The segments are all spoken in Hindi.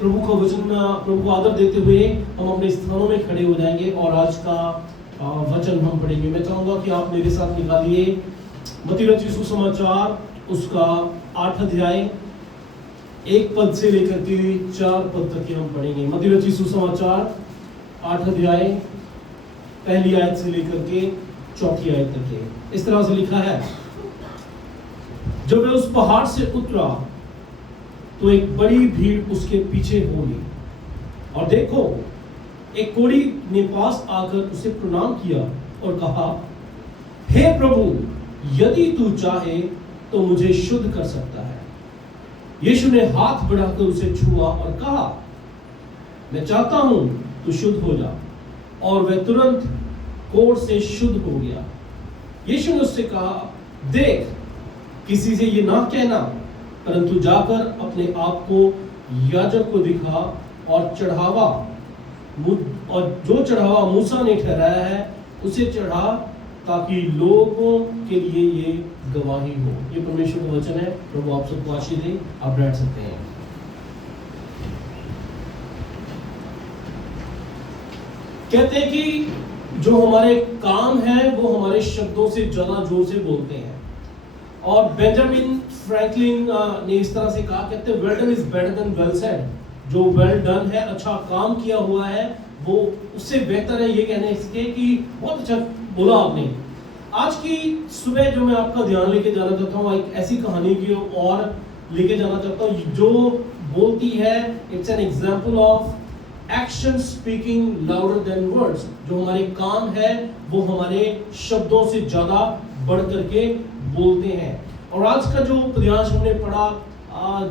प्रभु का वचन, प्रभु को आदर देते हुए हम अपने स्थानों में खड़े हो जाएंगे और आज का वचन हम पढ़ेंगे। मैं चाहूंगा कि आप मेरे साथ निकालिए मत्ती रचित सुसमाचार उसका 8 अध्याय 1 पद से लेकर के 4 पद तक के हम पढ़ेंगे। मत्ती रचित सुसमाचार 8 अध्याय पहली आयत से लेकर के 4थी आयत तक के। इस तरह से लिखा है, जब वह उस पहाड़ से उतरा तो एक बड़ी भीड़ उसके पीछे हो गई, और देखो एक कोढ़ी ने पास आकर उसे प्रणाम किया और कहा, हे प्रभु, यदि तू चाहे तो मुझे शुद्ध कर सकता है। यीशु ने हाथ बढ़ाकर उसे छुआ और कहा, मैं चाहता हूं तू शुद्ध हो जा। और वह तुरंत कोढ़ से शुद्ध हो गया। यीशु ने उससे कहा, देख, किसी से ये ना कहना, परंतु जाकर अपने आप को याजक को दिखा और जो चढ़ावा मूसा ने ठहराया है उसे चढ़ा, ताकि लोगों के लिए ये गवाही हो। ये परमेश्वर का वचन है। प्रभु आप सबको आशीष दे। आप बैठ सकते हैं। कहते हैं कि जो हमारे काम है वो हमारे शब्दों से ज्यादा जोर से बोलते हैं, और बेंजामिन फ्रैंकलिन ने इस तरह से कहा, कहते हैं well done is better than well said. जो वेल डन है, अच्छा काम किया हुआ है, वो उससे बेहतर है ये कहने इसके कि बहुत अच्छा बोला आपने। आज की सुबह जो मैं आपका ध्यान लेके जाना चाहता हूँ, एक ऐसी कहानी की और लेके जाना चाहता हूँ जो बोलती है, it's an example of action speaking louder than words. जो हमारे काम है वो हमारे शब्दों से ज्यादा बढ़ करके बोलते हैं। और आज का जो उपदेश हमने पढ़ा,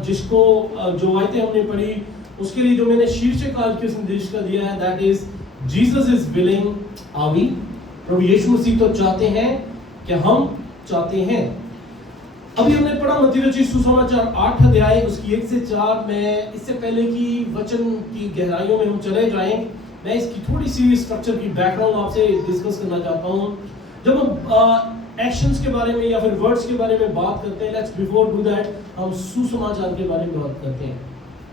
जिसको जो आयतें हमने पढ़ी, उसके लिए जो मैंने शीर्षक आज के संदेश का दिया है, that is Jesus is willing. Are we? प्रभु यीशु मसीह तो चाहते हैं, क्या हम चाहते हैं? अभी हमने पढ़ा मत्ती रचित सुसमाचार 8 अध्याय उसकी 1 से 4 में। इससे पहले कि वचन की गहराइयों में हम चले जाएं, मैं इसकी थोड़ी सी स्ट्रक्चर की बैकग्राउंड आपसे डिस्कस करना चाहता हूं। जब हम एक्शंस के बारे में या फिर वर्ड्स के बारे में बात करते हैं, लेट्स बिफोर डू दैट हम सुसमाचार के बारे में बात करते हैं।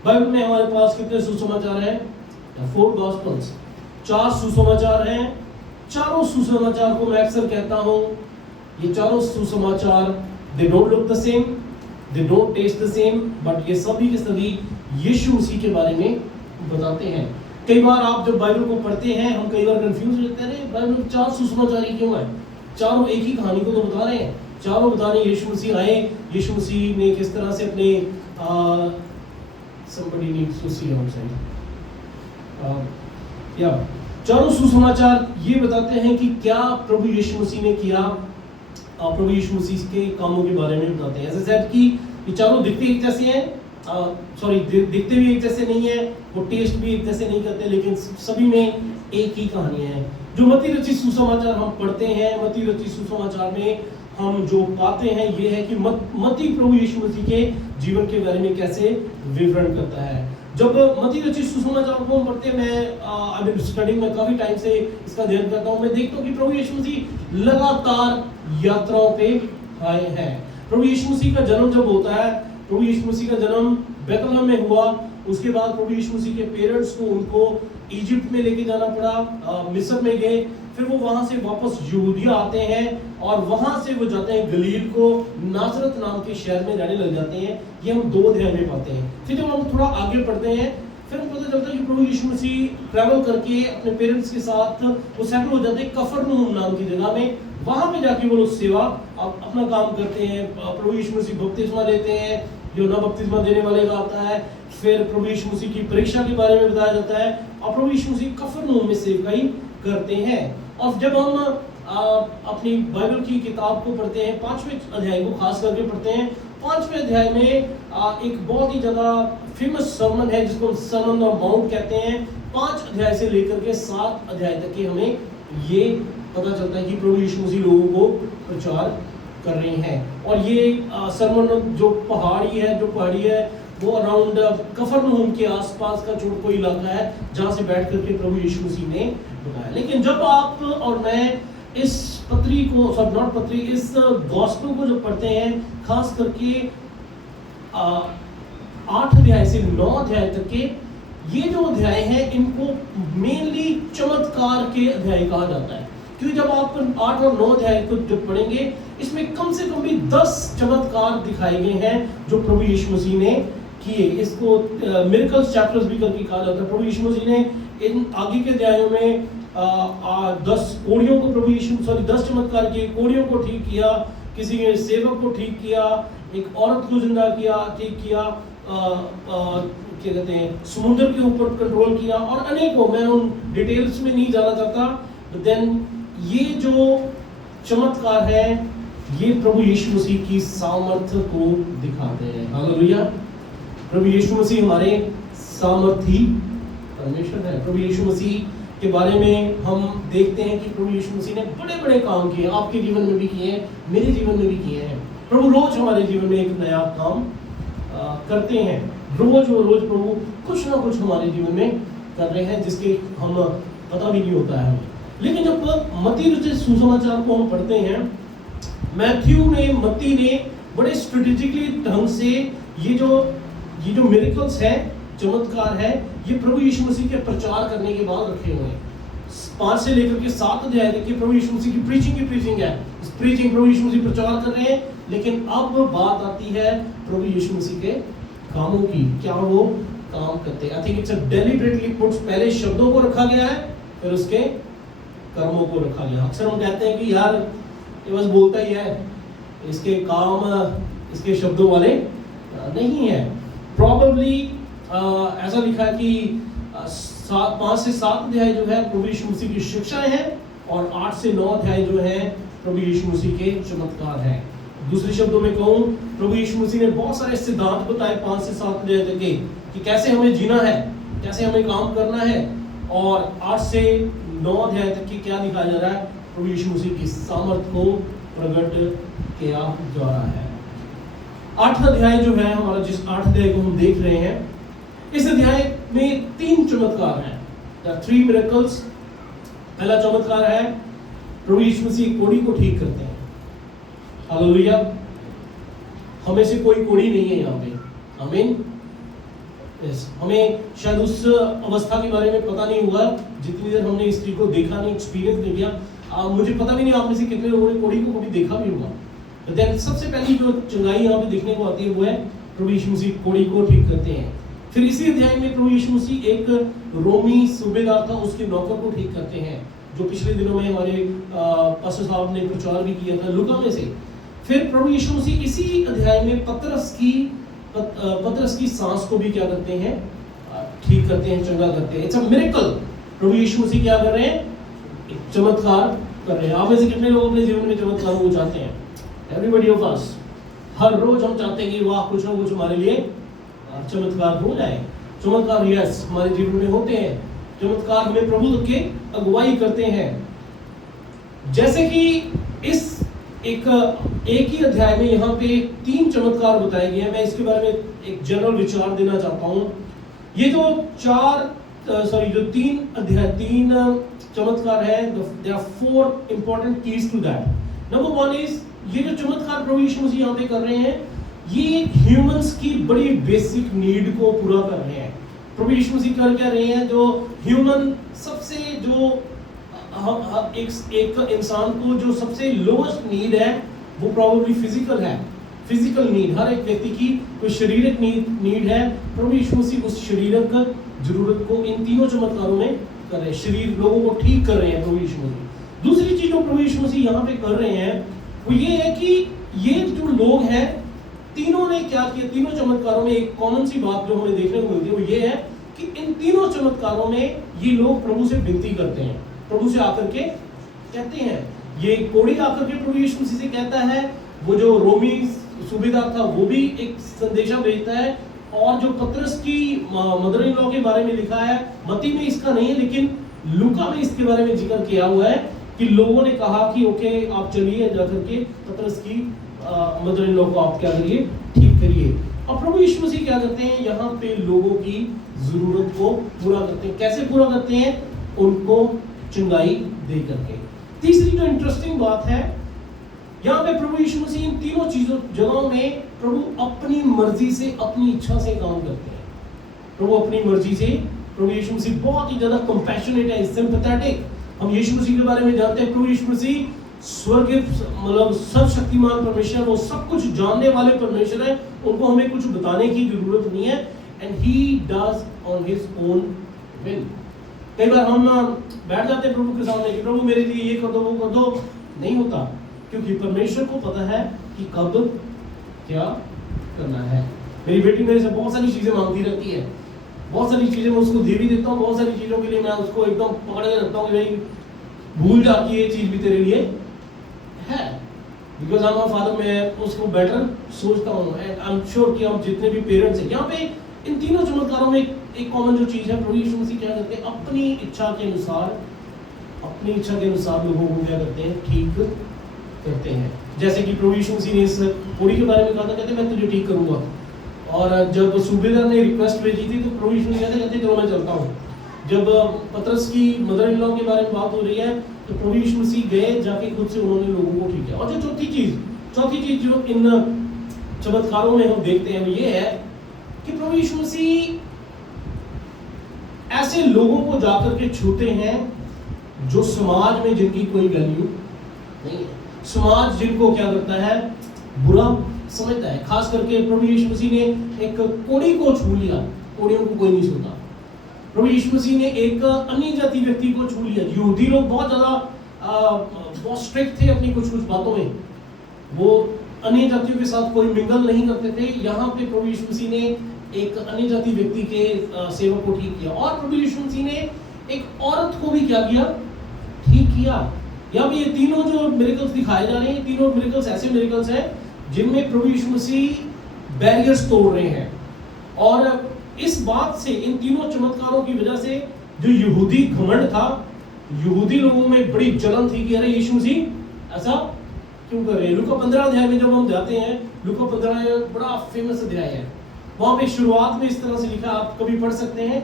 बाइबल में हमारे पास कितने सुसमाचार हैं? 4 गॉस्पेल्स, 4 सुसमाचार हैं। चारों सुसमाचार को मैं अक्सर कहता हूं, ये चारों सुसमाचार they don't look the same, they don't taste the same, but ये सभी के सभी यीशु मसीह के बारे में बताते हैं। कई बार आप जब बाइबल को पढ़ते हैं, हम कई बार कंफ्यूज हो जाते हैं, बाइबल में 4 सुसमाचार क्यों है? चारों एक ही कहानी को तो बता रहे हैं। चारों बता रहे हैं यीशु मसीह आए, यीशु मसीह ने किस तरह से अपने somebody needs to see outside. चारों सुसमाचार ये बताते हैं कि क्या प्रभु यीशु मसीह ने किया। प्रभु यीशु मसीह के कामों के बारे में बताते हैं। ऐसे कि ये चारों दिखते एक जैसे हैं, दिखते भी एक जैसे नहीं है, वो टेस्ट भी एक जैसे नहीं करते, लेकिन सभी में एक ही कहानियां हैं। जो मत्ती रचित सुसमाचार हम पढ़ते हैं, मत्ती रचित सुसमाचार में हम जो पाते हैं ये है कि मत्ती प्रभु यीशु मसीह के जीवन के बारे में कैसे विवरण करता है। जब मत्ती रचित सुसमाचार को हम पढ़ते हैं, मैं आई एम स्टडीइंग में काफी टाइम से इसका अध्ययन करता हूँ, मैं देखता हूँ कि प्रभु यीशु मसीह लगातार यात्राओं पे आए हैं। प्रभु यीशु मसीह का जन्म जब होता है, प्रभु यीशु मसीह का जन्म बैतलहम में हुआ, उसके बाद प्रभु यीशु मसीह के पेरेंट्स को उनको इजिप्ट में लेके जाना पड़ा, मिस्र में गए, फिर वो वहां से वापस यहूदिया आते हैं और वहां से वो जाते हैं गलील को, नासरत नाम के शहर में रहने लग जाते हैं। ये हम 2 अध्याय में पाते हैं। फिर जब हम थोड़ा आगे पढ़ते हैं, फिर हमें पता चलता है कि प्रभु यीशु मसीह ट्रैवल करके अपने पेरेंट्स के साथ वो सेटल हो जाते हैं कफरनहूम नाम की जगह में। वहां पे जाके वो लोग सेवा अपना काम करते हैं। प्रभु यीशु मसीह बपतिस्मा लेते हैं, यूहन्ना बपतिस्मा देने वाले का आता है। फिर प्रभु यीशु मसीह की परीक्षा के बारे में बताया जाता है, और प्रभु यीशु मसीह कफरनहूम में सेवकाई करते हैं। और जब हम अपनी बाइबल की किताब को पढ़ते हैं, 5वें अध्याय को खास करके पढ़ते हैं, 5वें अध्याय में एक बहुत ही ज्यादा फेमस सर्मन है जिसको सर्मन ऑन माउंट कहते हैं। 5 अध्याय से लेकर के 7 अध्याय तक के हमें ये पता चलता है कि प्रभु यीशु मसीह लोगों को प्रचार कर रहे हैं। और ये सर्मन जो पहाड़ी है वो अराउंड कफरनहूम के आसपास का छोटा कोई इलाका है जहां से बैठ करके प्रभु यीशु मसीह ने बताया। लेकिन जब आप और मैं इस पत्री को इस गॉस्पेल को जब पढ़ते हैं, खास करके 8 अध्याय से 9 अध्याय तक के ये जो अध्याय हैं इनको मेनली चमत्कार के अध्याय कहा जाता है, क्योंकि जब आप 8 और 9 अध्याय को जब पढ़ेंगे इसमें कम से कम भी 10 चमत्कार दिखाए गए हैं जो प्रभु यीशु मसीह ने किए। इसको मिरेकल्स चैप्टर्स भी करके कहा जाता है। प्रभु यीशु मसीह ने इन आगे के अध्यायों में 10 कोढ़ियों को 10 चमत्कार किए, कोढ़ियों को ठीक किया, किसी ने सेवक को ठीक किया, एक औरत को जिंदा किया, ठीक किया, क्या कहते हैं समुद्र के ऊपर कंट्रोल किया और अनेकों, मैं उन डिटेल्स में नहीं जाना चाहता। बट देन ये जो चमत्कार है ये प्रभु यीशु मसीह की सामर्थ्य को दिखाते हैं। हालेलुया। प्रभु यीशु मसीह हमारे सामर्थी परमेश्वर है। प्रभु यीशु मसीह के बारे में हम देखते हैं कि प्रभु यीशु मसीह ने बड़े बड़े काम किए, आपके जीवन में भी किए हैं, मेरे जीवन में भी किए हैं। प्रभु रोज हमारे जीवन में एक नया काम करते हैं। रोज प्रभु कुछ ना कुछ हमारे जीवन में कर रहे हैं जिसके हम पता भी नहीं होता है हमें। लेकिन जब मत्ती रचित सुसमाचार को हम पढ़ते हैं, मत्ती ने बड़े स्ट्रेटेजिकली ढंग से ये जो मिरेकल्स है, चमत्कार है, ये प्रभु यीशु मसीह के प्रचार करने के बाद रखे हुए हैं। 5 से लेकर के 7 अध्याय तक प्रभु यीशु मसीह की प्रीचिंग है। इस प्रीचिंग प्रभु यीशु मसीह प्रचार कर रहे हैं। लेकिन अब बात आती है प्रभु यीशु मसीह के कामों की, क्या वो काम करते हैं। I think it's deliberately put, पहले शब्दों को रखा गया है फिर उसके कर्मों को रखा गया। अक्सर हम कहते हैं कि यार ये बस बोलता ही है, इसके काम इसके शब्दों वाले नहीं है। प्रॉबेबली ऐसा लिखा है कि 5 से 7 अध्याय जो है प्रभु यीशु मसीह की शिक्षाएं हैं और 8 से 9 अध्याय जो है प्रभु यीशु मसीह के चमत्कार हैं। दूसरे शब्दों में कहूँ, प्रभु यीशु मसीह ने बहुत सारे सिद्धांत बताए 5 से 7 अध्याय तक के कि कैसे हमें जीना है, कैसे हमें काम करना है। और 8 से 9 अध्याय तक की क्या दिखाया जा रहा है, प्रभु यीशु मसीह की सामर्थ को प्रकट किया जा रहा है। 8 अध्याय जो है हमारा, जिस 8 अध्याय को हम देख रहे हैं, इस अध्याय में 3 चमत्कार हैं, 3 मिरेकल्स। पहला चमत्कार है प्रभु यीशु मसीह कोढ़ी को ठीक करते हैं। हालेलुया। हमें से कोई कोढ़ी नहीं है यहाँ पे, आमीन। हमें शायद उस अवस्था के बारे में पता नहीं हुआ जितनी देर हमने स्त्री को देखा नहीं, एक्सपीरियंस नहीं किया। मुझे पता भी नहीं आप में से कितने लोगों ने कोढ़ी को कभी देखा भी होगा। देन सबसे पहली जो चंगाई यहाँ पे देखने को आती है वो है प्रभु यीशु मसीह कोढ़ी को ठीक करते हैं। फिर इसी अध्याय में प्रभु यीशु मसीह एक रोमी सूबेदार था, उसके नौकर को ठीक करते हैं, जो पिछले दिनों में हमारे पास्टर साहब ने प्रचार भी किया था लूका में से। फिर प्रभु यीशु मसीह इसी अध्याय में पतरस की सांस को भी क्या करते हैं, ठीक करते हैं, चंगा करते हैं। It's a miracle. प्रभु यीशु मसीह क्या कर रहे हैं, एक चमत्कार कर रहे हैं। आप में से कितने लोग अपने जीवन में चमत्कारों को चाहते हैं? Everybody of us. हर रोज हम चाहते हैं कि वाह कुछ ना कुछ हमारे लिए चमत्कार हो जाए। चमत्कार यस हमारे जीवन में होते हैं। चमत्कार हमें प्रभु के अगुवाई करते हैं। जैसे कि इस एक ही अध्याय में यहाँ पे 3 चमत्कार बताए गए हैं। मैं इसके बारे में एक जनरल विचार देना चाहता हूँ। ये जो 3 चमत्कार है, there are 4 important keys to that. Number 1 is ये जो चमत्कार प्रभु यीशु मसीह यहाँ पे कर रहे हैं, ये ह्यूमंस की बड़ी बेसिक नीड को पूरा कर रहे हैं। प्रभु यीशु मसीह कर क्या रहे हैं, जो ह्यूमन सबसे जो एक इंसान को जो सबसे लोएस्ट नीड है वो प्रॉब्ली फिजिकल है। फिजिकल नीड हर एक व्यक्ति की कोई शारीरिक नीड है। प्रभु यीशु मसीह उस शारीरिक जरूरत को इन 3 चमत्कारों में कर रहे हैं। शरीर लोगों को ठीक कर रहे हैं प्रभु यीशु मसीह। दूसरी चीज जो प्रभु यीशु मसीह यहाँ पे कर रहे हैं वो ये है कि ये जो लोग हैं, तीनों ने क्या किया, तीनों चमत्कारों में एक कॉमन सी बात जो हमें देखने को मिलती है वो ये है कि इन तीनों चमत्कारों में ये लोग प्रभु से विनती करते हैं, प्रभु से आकर के कहते हैं। ये कोढ़ी आकर के प्रभु यीशु मसीह से कहता है, वो जो रोमी सूबेदार था वो भी एक संदेशा भेजता है, और जो पतरस की मदर इन लॉ के बारे में लिखा है, मत्ती में इसका नहीं है लेकिन लूका में इसके बारे में जिक्र किया हुआ है कि लोगों ने कहा कि ओके आप चलिए जाकर के पतरस की मदर इन लॉ को आप क्या करिए, ठीक करिए। और प्रभु यीशु मसीह क्या करते हैं, यहाँ पे लोगों की जरूरत को पूरा करते हैं। कैसे पूरा करते हैं, उनको चंगाई दे करके। तीसरी जो इंटरेस्टिंग बात है, यहाँ पे प्रभु यीशु मसीह इन तीनों चीजों जगहों में प्रभु अपनी मर्जी से, अपनी इच्छा से काम करते हैं। प्रभु अपनी मर्जी से, प्रभु यीशु मसीह बहुत ही ज्यादा कंपैशनेट है, सिंपैथेटिक। हम यीशु मसीह के बारे में जानते हैं, प्रभु यीशु मसीह स्वर्ग मतलब सर्वशक्तिमान परमेश्वर, वो सब कुछ जानने वाले परमेश्वर है, उनको हमें कुछ बताने की जरूरत नहीं है। And he does on his own will. कई बार हम बैठ जाते हैं प्रभु के सामने कि प्रभु मेरे लिए ये कर दो, वो कर दो। नहीं होता, क्योंकि परमेश्वर को पता है कि कब क्या करना है। मेरी बेटी मेरे से बहुत सारी चीजें मांगती रहती है, बहुत सारी चीजें मैं उसको दे भी देता हूँ, बहुत सारी चीजों के लिए मैं उसको एकदम पकड़ के रखता हूँ कि भाई भूल जाती है ये चीज भी तेरे लिए है, because I am a father. मैं उसको बेटर सोचता हूँ। एंड आई एम श्योर कि हम जितने भी पेरेंट्स हैं यहाँ पे, इन तीनों चमत्कारों में एक कॉमन जो चीज है, प्रभु यीशु मसीह क्या करते हैं, अपनी इच्छा के अनुसार, अपनी इच्छा के अनुसार लोगों को क्या करते हैं, ठीक करते हैं। जैसे कि प्रभु यीशु मसीह ने इस कोढ़ी के बारे में कहा था, कहते मैं तुझे ठीक करूंगा। और जब सूबेदार ने रिक्वेस्ट भेजी थी तो प्रभु यीशु मसीह कहते चलो मैं चलता हूँ। जब पतरस की मदर इन लॉ के बारे में बात हो रही है तो प्रभु यीशु मसीह गए, जाके खुद से उन्होंने लोगों को ठीक किया। और जो चौथी चीज जो इन चमत्कारों में हम देखते हैं वो ये है कि प्रभु यीशु मसीह ऐसे लोगों को जाकर के छूते हैं जो समाज में जिनकी कोई वैल्यू नहीं है, समाज जिनको क्या करता है, बुरा समझता है। खास करके प्रभु यीशु मसीह ने एक कोढ़ी को छू लिया, कोढ़ियों को कोई नहीं छूता। प्रभु यीशु मसीह ने एक अन्य जाति व्यक्ति को छू लिया। यहूदी लोग बहुत ज्यादा बहुत स्ट्रिक्ट थे अपनी कुछ बातों में, वो अन्य जातियों के साथ कोई मिंगल नहीं करते थे। यहाँ पे प्रभु यीशु मसीह ने एक अन्य जाति व्यक्ति के सेवक को ठीक किया, और प्रभु यीशु मसीह ने एक औरत को भी क्या किया, ठीक किया। यहाँ पे ये तीनों जो मिरेकल्स दिखाए जा रहे हैं, तीनों मिरेकल्स ऐसे मिरेकल्स हैं जिनमें प्रभु यीशु मसीह बैरियर्स तोड़ रहे हैं। और इस बात से, इन तीनों चमत्कारों की वजह से जो यहूदी घमंड था, यहूदी लोगों में बड़ी जलन थी कि अरे यीशु मसीह ऐसा क्यों कर रहे हैं। लूका 15 अध्याय में जब हम जाते हैं, लूका 15 बड़ा फेमस अध्याय है, वहां पे शुरुआत में इस तरह से लिखा, आप कभी पढ़ सकते हैं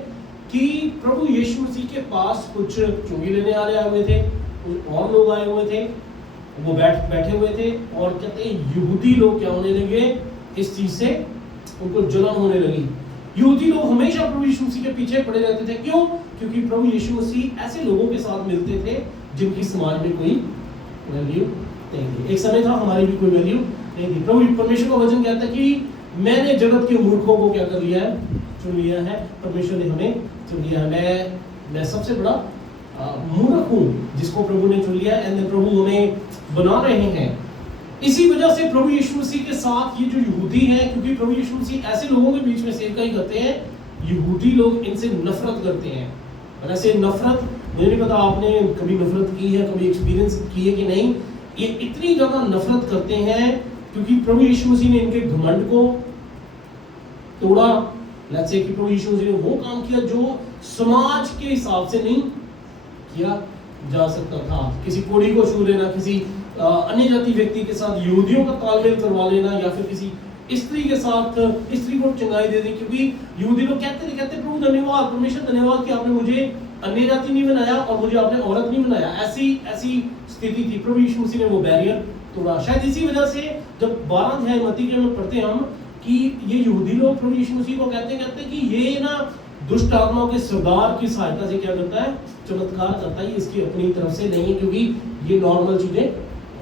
कि प्रभु यीशु मसीह के पास कुछ चुंगी लेने वाले आए हुए थे, और लोग आए हुए थे, वो बैठे हुए थे, और कहते हैं यहूदी लोग क्या होने लगे, इस चीज से उनको जलन होने लगी। यहूदी लोग हमेशा प्रभु यीशु मसीह के पीछे पड़े रहते थे। क्यों? क्योंकि प्रभु यीशु मसीह ऐसे लोगों के साथ मिलते थे जिनकी समाज में कोई वैल्यू नहीं थी। एक समय था हमारी भी कोई वैल्यू नहीं थी। प्रभु परमेश्वर का वचन कहता है कि मैंने जगत के मूर्खों को क्या कर लिया है, चुन लिया है। परमेश्वर ने हमें चुन लिया है। मैं सबसे बड़ा मूर्ख हूँ जिसको प्रभु ने चुन लिया, एंड प्रभु हमें बना रहे हैं। इसी वजह से प्रभु यीशु मसीह के साथ ये जो यहूदी हैं, क्योंकि प्रभु यीशु मसीह ऐसे लोगों के बीच में सेवकाई करते हैं, यहूदी लोग इनसे नफरत करते हैं। और ऐसे नफरत, मुझे नहीं पता आपने कभी नफरत की है, कभी एक्सपीरियंस की है कि नहीं। ये इतनी ज्यादा नफरत करते हैं क्योंकि प्रभु यीशु मसीह ने इनके घमंड को तोड़ा। लेट्स से कि प्रभु यीशु मसीह ने वो काम किया जो समाज के हिसाब से नहीं किया जा सकता था। किसी कोढ़ी को छू लेना, किसी अन्य जाति व्यक्ति के साथ यहूदियों का तालमेल करवा लेना, या फिर किसी स्त्री के साथ स्त्री को चंगाई दे दी। क्योंकि यहूदी लोग कहते प्रभु धन्यवाद, परमेश्वर धन्यवाद कि आपने मुझे अन्य जाति नहीं बनाया और मुझे आपने औरत नहीं बनाया। ऐसी स्थिति थी। प्रभु यीशु मसीह ने वो बैरियर तोड़ा। शायद इसी वजह से जब 12 अध्याय मत्ती के में पढ़ते हम कि ये यहूदी लोग प्रभु यीशु मसीह को कहते कि ये ना दुष्ट आत्माओं के सरदार की सहायता से क्या करता है, चमत्कार करता है, इसकी अपनी तरफ से नहीं है, क्योंकि ये नॉर्मल चीजें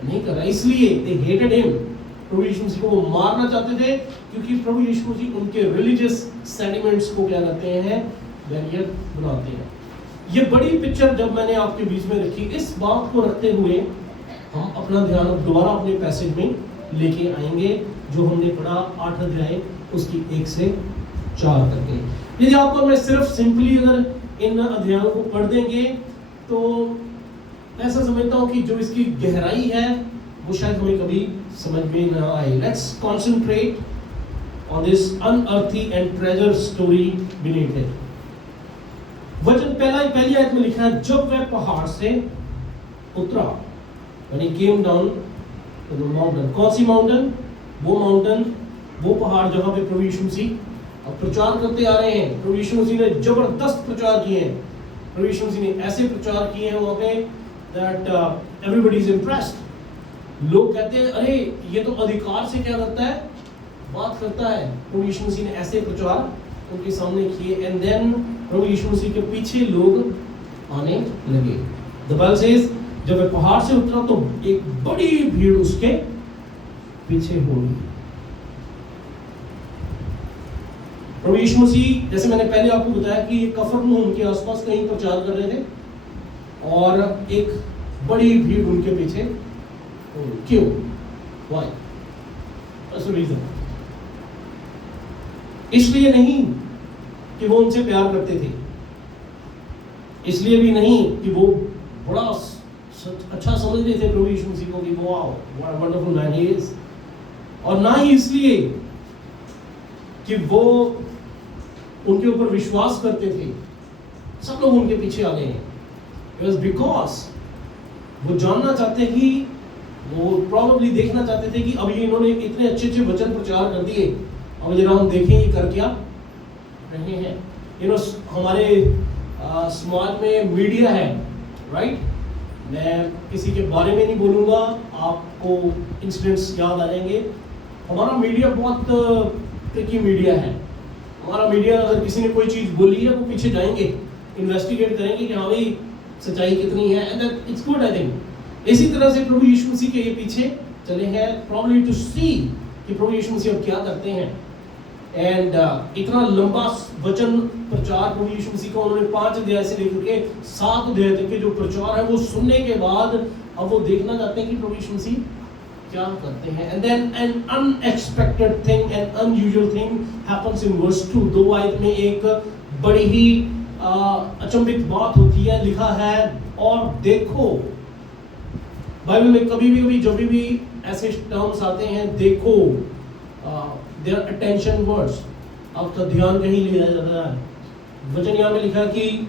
नहीं कर रहा। इसलिए दे हेटेड हिम, प्रभु यीशु मसीह को वो मारना चाहते थे, क्योंकि प्रभु यीशु मसीह उनके रिलीजियस सेंटिमेंट्स को क्या करते हैं, बैरियर बनाते हैं। ये बड़ी पिक्चर जब मैंने आपके बीच में रखी, इस बात को रखते हुए हम अपना ध्यान दोबारा अपने पैसेज में लेके आएंगे जो हमने पढ़ा 8 अध्याय उसकी 1 से 4 तक के। यदि आपको मैं सिर्फ सिंपली अगर इन अध्यायों को पढ़ देंगे तो ऐसा समझता हूं कि जो इसकी गहराई है वो शायद हमें कभी समझ में ना आए। Let's concentrate on this unearthly and treasure story beneath it. वचन पहली आयत में लिखा है, जब वह पहाड़ से उतरा, when he came down to the mountain। कौन सी माउंटेन? वो माउंटेन, वो पहाड़ जहां पे प्रभु यीशु मसीह अब प्रचार करते आ रहे हैं। प्रभु यीशु मसीह ने जबरदस्त प्रचार किए हैं। प्रभु यीशु मसीह ने ऐसे प्रचार किए हैं वहां पे that everybody is impressed। लोग कहते हैं अरे ये तो अधिकार से क्या करता है, बात करता है प्रभु यीशु मसीह ने ऐसे प्रचार उनके सामने किए, एंड देन प्रभु यीशु मसीह के पीछे लोग आने लगे। द बाइबल सेज जब वह पहाड़ से उतरा तो एक बड़ी भीड़ उसके पीछे होगी। प्रभु यीशु मसीह, जैसे मैंने पहले आपको बताया कि कफरनहूम के आसपास कहीं प्रचार कर रहे थे और एक बड़ी भीड़ उनके पीछे होगी। क्यों? व्हाई? रीजन। इसलिए नहीं कि वो उनसे प्यार करते थे, इसलिए भी नहीं कि वो बड़ा अच्छा समझते थे प्रभु यीशु मसीह को कि wow what a wonderful man he is, और ना ही इसलिए कि वो उनके ऊपर विश्वास करते थे। सब लोग उनके पीछे आ गए हैं। It was because वो जानना चाहते कि वो प्रॉब्लली देखना चाहते थे कि अब ये इन्होंने इतने अच्छे अच्छे वचन प्रचार कर दिए, अब जरा हम देखें ये कर क्या रहे हैं। हमारे समाज में मीडिया है, राइट? मैं किसी के बारे में नहीं बोलूँगा, आपको इंसिडेंट्स याद आ जाएंगे। हमारा मीडिया बहुत ट्रिकी मीडिया है। हमारा मीडिया, अगर किसी ने कोई चीज़ बोली है वो पीछे जाएंगे, इन्वेस्टिगेट करेंगे कि हाँ भाई सच्चाई कितनी है, and it's good I think. इसी तरह से प्रभु यीशु मसीह के ये पीछे चले हैं, प्रॉब्ली टू सी कि प्रभु यीशु मसीह अब क्या करते हैं। एंड इतना लंबा वचन प्रचार प्रभु यीशु मसीह का उन्होंने 5 अध्याय से लेकर के 7 अध्याय तक के जो प्रचार है वो सुनने के बाद अब वो देखना चाहते हैं कि प्रभु यीशु मसीह क्या करते हैं। And then an unexpected thing, an unusual thing happens in verse 2। 2 आयत में एक बड़ी ही अचंभित बात होती है। लिखा है और देखो, बाइबल में कभी जब भी ऐसे टर्म्स आते हैं, देखो, देयर अटेंशन वर्ड्स, आपका ध्यान कहीं लिया जाता है। वचन यहाँ में लिखा है कि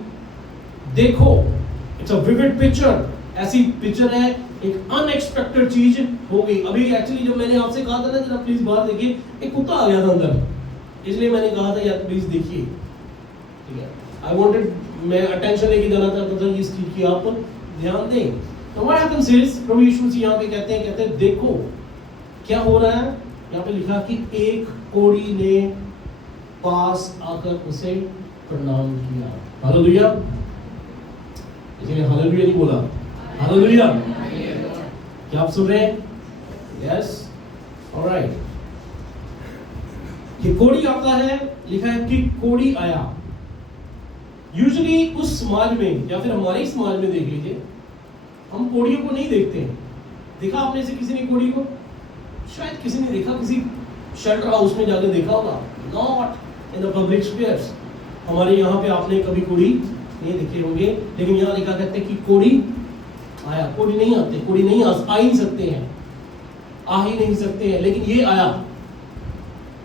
देखो, इट्स अ विविड पिक्चर, ऐसी पिक्चर है, एक अनएक्सपेक्टेड चीज हो गई। अभी एक्चुअली जब मैंने आपसे कहा था ना जरा प्लीज बाहर देखिए, एक कुत्ता आ गया था अंदर, इसलिए मैंने कहा था यार प्लीज देखिए, ठीक है। आई वांटेड, मैं अटेंशन लेके जाना चाहता था इस चीज की, आप ध्यान दें। तो व्हाट हैपेंस इज, प्रभु यीशु मसीह यहाँ पे कहते हैं देखो क्या हो रहा है। यहाँ पे लिखा कि एक कोढ़ी ने पास आकर उसे प्रणाम किया। हालेलुया, इसलिए हालेलुया नहीं बोला, हालेलुया। क्या आप सुन रहे हैं? Yes, alright. ये कोढ़ी आता है, लिखा है कि कोढ़ी आया। यूजुअली उस समाज में या फिर हमारे समाज में देख लीजिए, हम कोढ़ियों को नहीं देखते हैं। देखा आपने से किसी ने कोढ़ी को? शायद किसी ने देखा, किसी शेल्टर हाउस में जाकर देखा होगा, not in the public spheres. हमारे यहाँ पे आपने कभी कोढ़ी नहीं देखे होंगे, लेकिन यहाँ लिखा कहते हैं कि कोढ़ी आया। कोढ़ी नहीं आते, कोढ़ी नहीं आ ही सकते हैं, आ ही नहीं सकते हैं, लेकिन ये आया।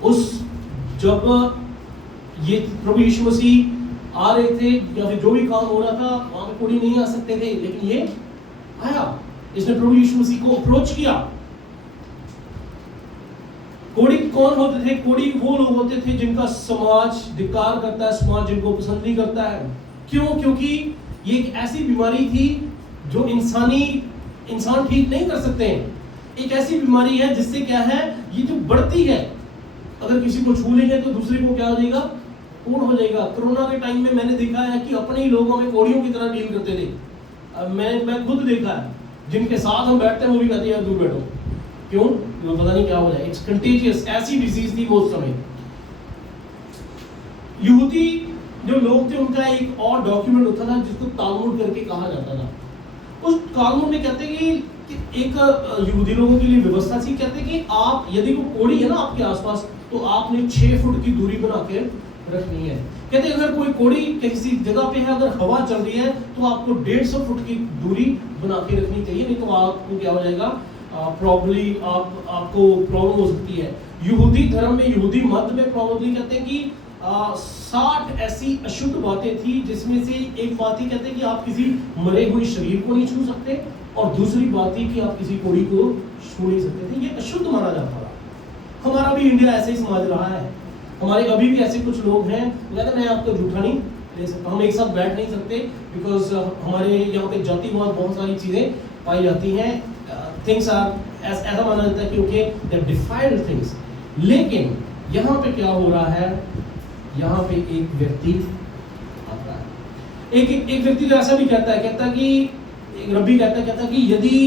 उस जब ये प्रभु यीशु मसीह आ रहे थे या फिर जो भी काम हो रहा था, वहां पे कोढ़ी नहीं आ सकते थे, लेकिन ये आया। इसने प्रभु यीशु मसीह को अप्रोच किया। कोढ़ी कौन होते थे? कोढ़ी वो लोग होते थे जिनका समाज धिक्कार करता है, समाज जिनको पसंद नहीं करता है। क्यों? क्योंकि ये एक ऐसी बीमारी थी जो इंसान ठीक नहीं कर सकते हैं। एक ऐसी बीमारी है जिससे क्या है, ये जो बढ़ती है, अगर किसी को छू लेंगे तो दूसरे को क्या हो जाएगा, पूर्ण हो जाएगा। कोरोना के टाइम में मैंने देखा है कि अपने ही लोगों में कोढ़ियों की तरह डील करते थे। मैं खुद देखा है, जिनके साथ हम बैठते हैं वो भी कहते हैं दूर बैठो। क्यों? पता नहीं क्या हो जाए, इट्स कंटेजियस। ऐसी डिजीज थी वो उस समय। यहूदी जो लोग थे उनका एक और डॉक्यूमेंट होता था जिसको तालमुड करके कहा जाता था। उस तालमुड में कहते हैं कि एक यहूदी लोगों के लिए व्यवस्था थी। कहते हैं कि आप यदि कोई कोढ़ी है ना आपके आसपास, तो आपने 6 फुट की दूरी बना के रखनी है। कहते हैं अगर कोई कोढ़ी किसी जगह पे है, अगर हवा चल रही है तो आपको 150 फुट की दूरी बना के रखनी चाहिए, नहीं तो आपको क्या हो जाएगा, प्रॉब्ली आपको प्रॉब्लम हो सकती है। यहूदी धर्म में, यहूदी मत में प्रॉब्ली कहते हैं कि 60 ऐसी अशुद्ध बातें थी, जिसमें से एक बात ही कहते हैं कि आप किसी मरे हुए शरीर को नहीं छू सकते, और दूसरी बात ही कि आप किसी कोढ़ी को छू नहीं सकते थे। ये अशुद्ध माना जाता था। हमारा भी इंडिया ऐसे ही समाज रहा है। हमारे अभी भी ऐसे कुछ लोग हैं, कहते मैं आपको झूठा नहीं ले सकता, हम एक साथ बैठ नहीं सकते, बिकॉज हमारे यहाँ पे जातिवाद बहुत सारी चीज़ें पाई जाती हैं। थिंग्स आर ऐसा माना जाता है कि ओके दे डिफाइंड थिंग्स। लेकिन यहाँ पे क्या हो रहा है, यहाँ पे एक व्यक्ति आता है, एक व्यक्ति तो ऐसा भी कहता है कि एक रब्बी कहता है कि यदि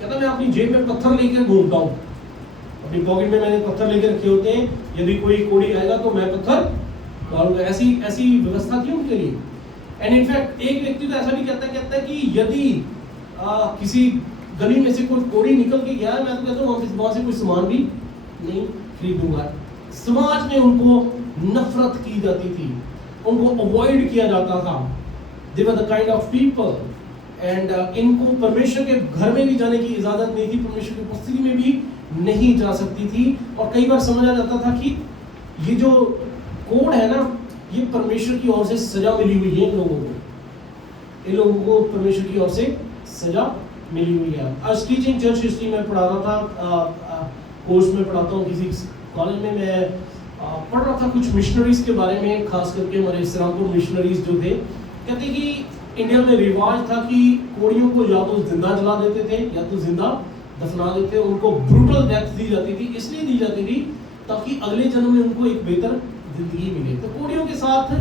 कहता मैं अपनी जेब में पत्थर लेकर घूमता हूँ, अपनी पॉकेट में मैंने पत्थर लेकर रखे होते हैं, यदि कोई कोड़ी आएगा तो मैं पत्थर डालूंगा। ऐसी व्यवस्था थी उनके लिए। एंड इनफैक्ट एक व्यक्ति तो ऐसा भी कहता है कि यदि किसी गली में से कोई कोड़ी निकल के गया, मैं तो कहता हूँ वहां से कोई सामान भी नहीं खरीदूंगा। समाज में उनको नफरत की जाती थी, उनको अवॉइड किया जाता था। They were the kind of people, and इनको परमेश्वर के घर में भी जाने की इजाजत नहीं थी, परमेश्वर की उपस्थिति में भी नहीं जा सकती थी। और कई बार समझा जाता था कि ये जो कोड है ना, ये परमेश्वर की ओर से सजा मिली हुई है इन लोगों को परमेश्वर की ओर से सजा मिली हुई है। आज टीचिंग चर्च हिस्ट्री में पढ़ा रहा था, कोर्स में पढ़ाता हूँ किसी कॉलेज में, मैं पढ़ रहा था कुछ मिशनरीज के बारे में, खास करके हमारे इस्लामपुर मिशनरीज जो थे। कहते कि इंडिया में रिवाज था कि कोड़ियों को या तो जिंदा जला देते थे या तो जिंदा दफना देते। उनको ब्रूटल डेथ दी जाती थी, इसलिए दी जाती थी ताकि अगले जन्म में उनको एक बेहतर जिंदगी मिले। तो कोड़ियों के साथ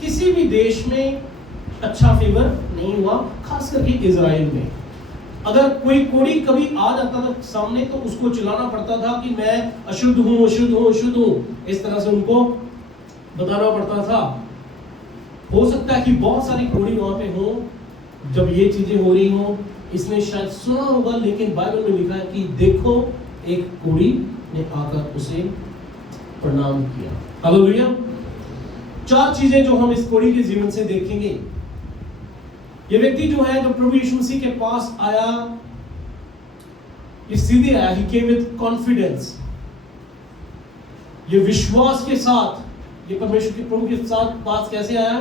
किसी भी देश में अच्छा फेवर नहीं हुआ, खास करके इजराइल में। अगर कोई कोड़ी कभी आ जाता था सामने तो उसको चिल्लाना पड़ता था कि मैं अशुद्ध हूँ, अशुद्ध हूँ, अशुद्ध हूँ। इस तरह से उनको बताना पड़ता था। हो सकता है कि बहुत सारी कोड़ी वहां पे हो जब ये चीजें हो रही हो, इसने शायद सुना होगा, लेकिन बाइबल में लिखा है कि देखो एक कोड़ी ने आकर उसे प्रणाम किया। हालेलुया। 4 चीजें जो हम इस कोड़ी के जीवन से देखेंगे। ये व्यक्ति जो है, जो प्रभु यीशु मसीह के पास आया, ये सीधे आया, ही केम विद कॉन्फिडेंस, ये विश्वास के साथ, ये परमेश्वर के प्रभु के साथ पास कैसे आया?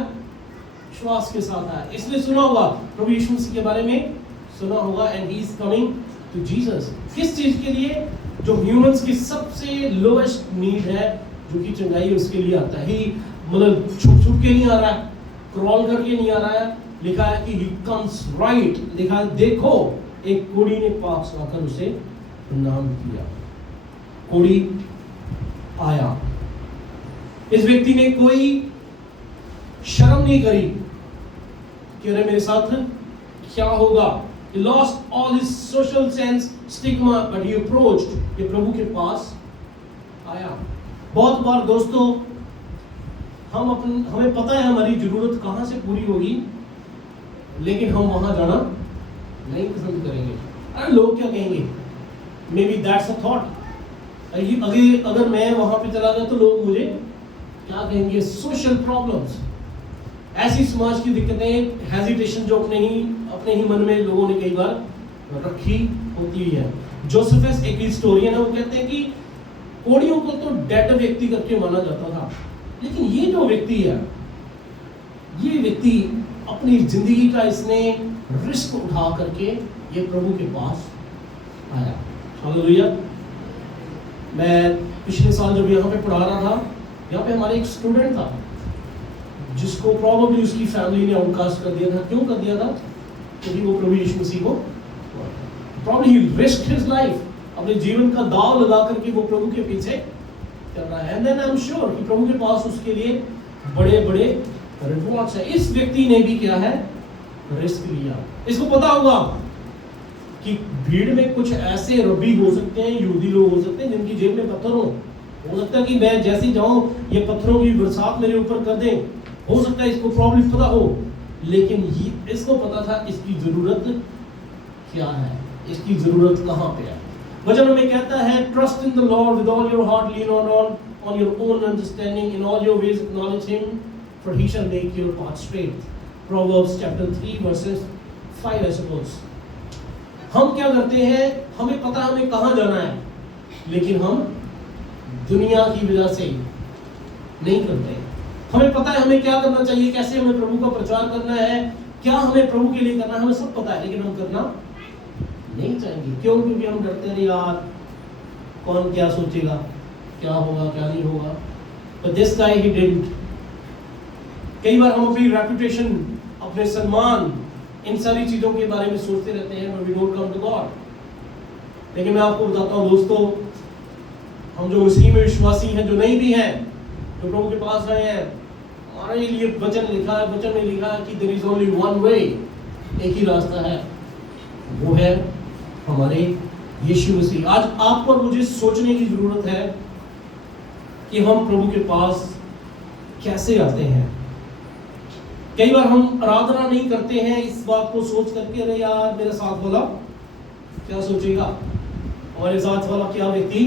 विश्वास के साथ आया। इसने सुना होगा प्रभु यीशु मसीह के बारे में, सुना होगा, and he is coming to Jesus. किस चीज के लिए? जो ह्यूमंस की सबसे लोएस्ट नीड है, जो कि चंगाई है, उसके लिए आता है। ही मतलब छुप के नहीं आ रहा है, क्रॉल करके नहीं आ रहा है। लिखा है कि he comes right, लिखा है देखो एक कोड़ी ने पास आकर उसे प्रणाम किया। कोड़ी आया, इस व्यक्ति ने कोई शर्म नहीं करी कि अरे मेरे साथ क्या होगा। He lost all his social sense, stigma, but he approached, ये प्रभु के पास आया। बहुत बार दोस्तों हमें पता है हमारी जरूरत कहां से पूरी होगी, लेकिन हम वहां जाना नहीं पसंद करेंगे। अरे लोग क्या कहेंगे, may be that's a thought. अगर मैं वहां पे चला गया तो लोग मुझे क्या कहेंगे। सोशल प्रॉब्लम्स, ऐसी समाज की दिक्कतें, हेजिटेशन जो अपने ही मन में लोगों ने कई बार रखी होती है। जोसेफस एक हिस्टोरियन है, वो कहते हैं कि कोड़ियों को तो डेड व्यक्ति करके माना जाता था, लेकिन ये जो व्यक्ति है, ये व्यक्ति अपनी जिंदगी का इसने रिस्क उठा करके ये प्रभु के पास आया। हालेलुया। मैं पिछले साल जब यहाँ पे पढ़ा रहा था, यहाँ पे हमारे एक स्टूडेंट था जिसको प्रॉब्लली उसकी फैमिली ने आउटकास्ट कर दिया था। क्यों कर दिया था? क्योंकि वो प्रभु यीशु मसीह को प्रॉब्लली ही रिस्क्ड हिज लाइफ, अपने जीवन का दाव लगा करके वो प्रभु के पीछे चल रहा है। And then I am sure कि प्रभु के पास उसके लिए बड़े बड़े रिवॉर्ड्स है। इस व्यक्ति ने भी क्या है? रिस्क लिया। इसको पता होगा कि भीड़ में कुछ ऐसे रब्बी हो सकते हैं, यहूदी लोग हो सकते हैं जिनकी जेब में पत्थर हो सकता है कि मैं जैसे जाऊं ये पत्थरों की बरसात मेरे ऊपर कर दें। हो सकता है इसको प्रॉब्लम पता हो, लेकिन इसको पता था इसकी जरूरत क्या है, इसकी जरूरत कहां पे है। वचन में कहता है trust in the Lord with all your heart, lean on your own understanding, in all your ways acknowledge him for he shall make your path straight. Proverbs chapter 3 verses 5 I suppose. हम क्या करते हैं? हमें पता हमें कहां जाना है, लेकिन हम दुनिया की वजह से नहीं करते। हमें पता है हमें क्या करना चाहिए, कैसे हमें प्रभु का प्रचार करना है, क्या हमें प्रभु के लिए करना है, हमें सब पता है, लेकिन हम करना नहीं चाहेंगे। क्यों? क्योंकि हम डरते हैं यार कौन क्या सोचेगा, क्या होगा क्या नहीं होगा। But this guy he didn't. कई बार हम अपनी रेपुटेशन, अपने सम्मान, इन सारी चीजों के बारे में सोचते रहते हैं, but we don't come to God। लेकिन मैं आपको बताता हूँ दोस्तों, हम जो मसीह में विश्वासी हैं, जो नहीं भी हैं, जो प्रभु के पास आए हैं, हमारे लिए वचन लिखा है, वचन में लिखा है कि there is only one way, एक ही रास्ता है, वो है हमारे यीशु मसीह। आज आपको और मुझे सोचने की जरूरत है कि हम प्रभु के पास कैसे आते हैं। कई बार हम आराधना नहीं करते हैं इस बात को सोच करके, अरे यार मेरे साथ वाला क्या सोचेगा, हमारे साथ वाला क्या व्यक्ति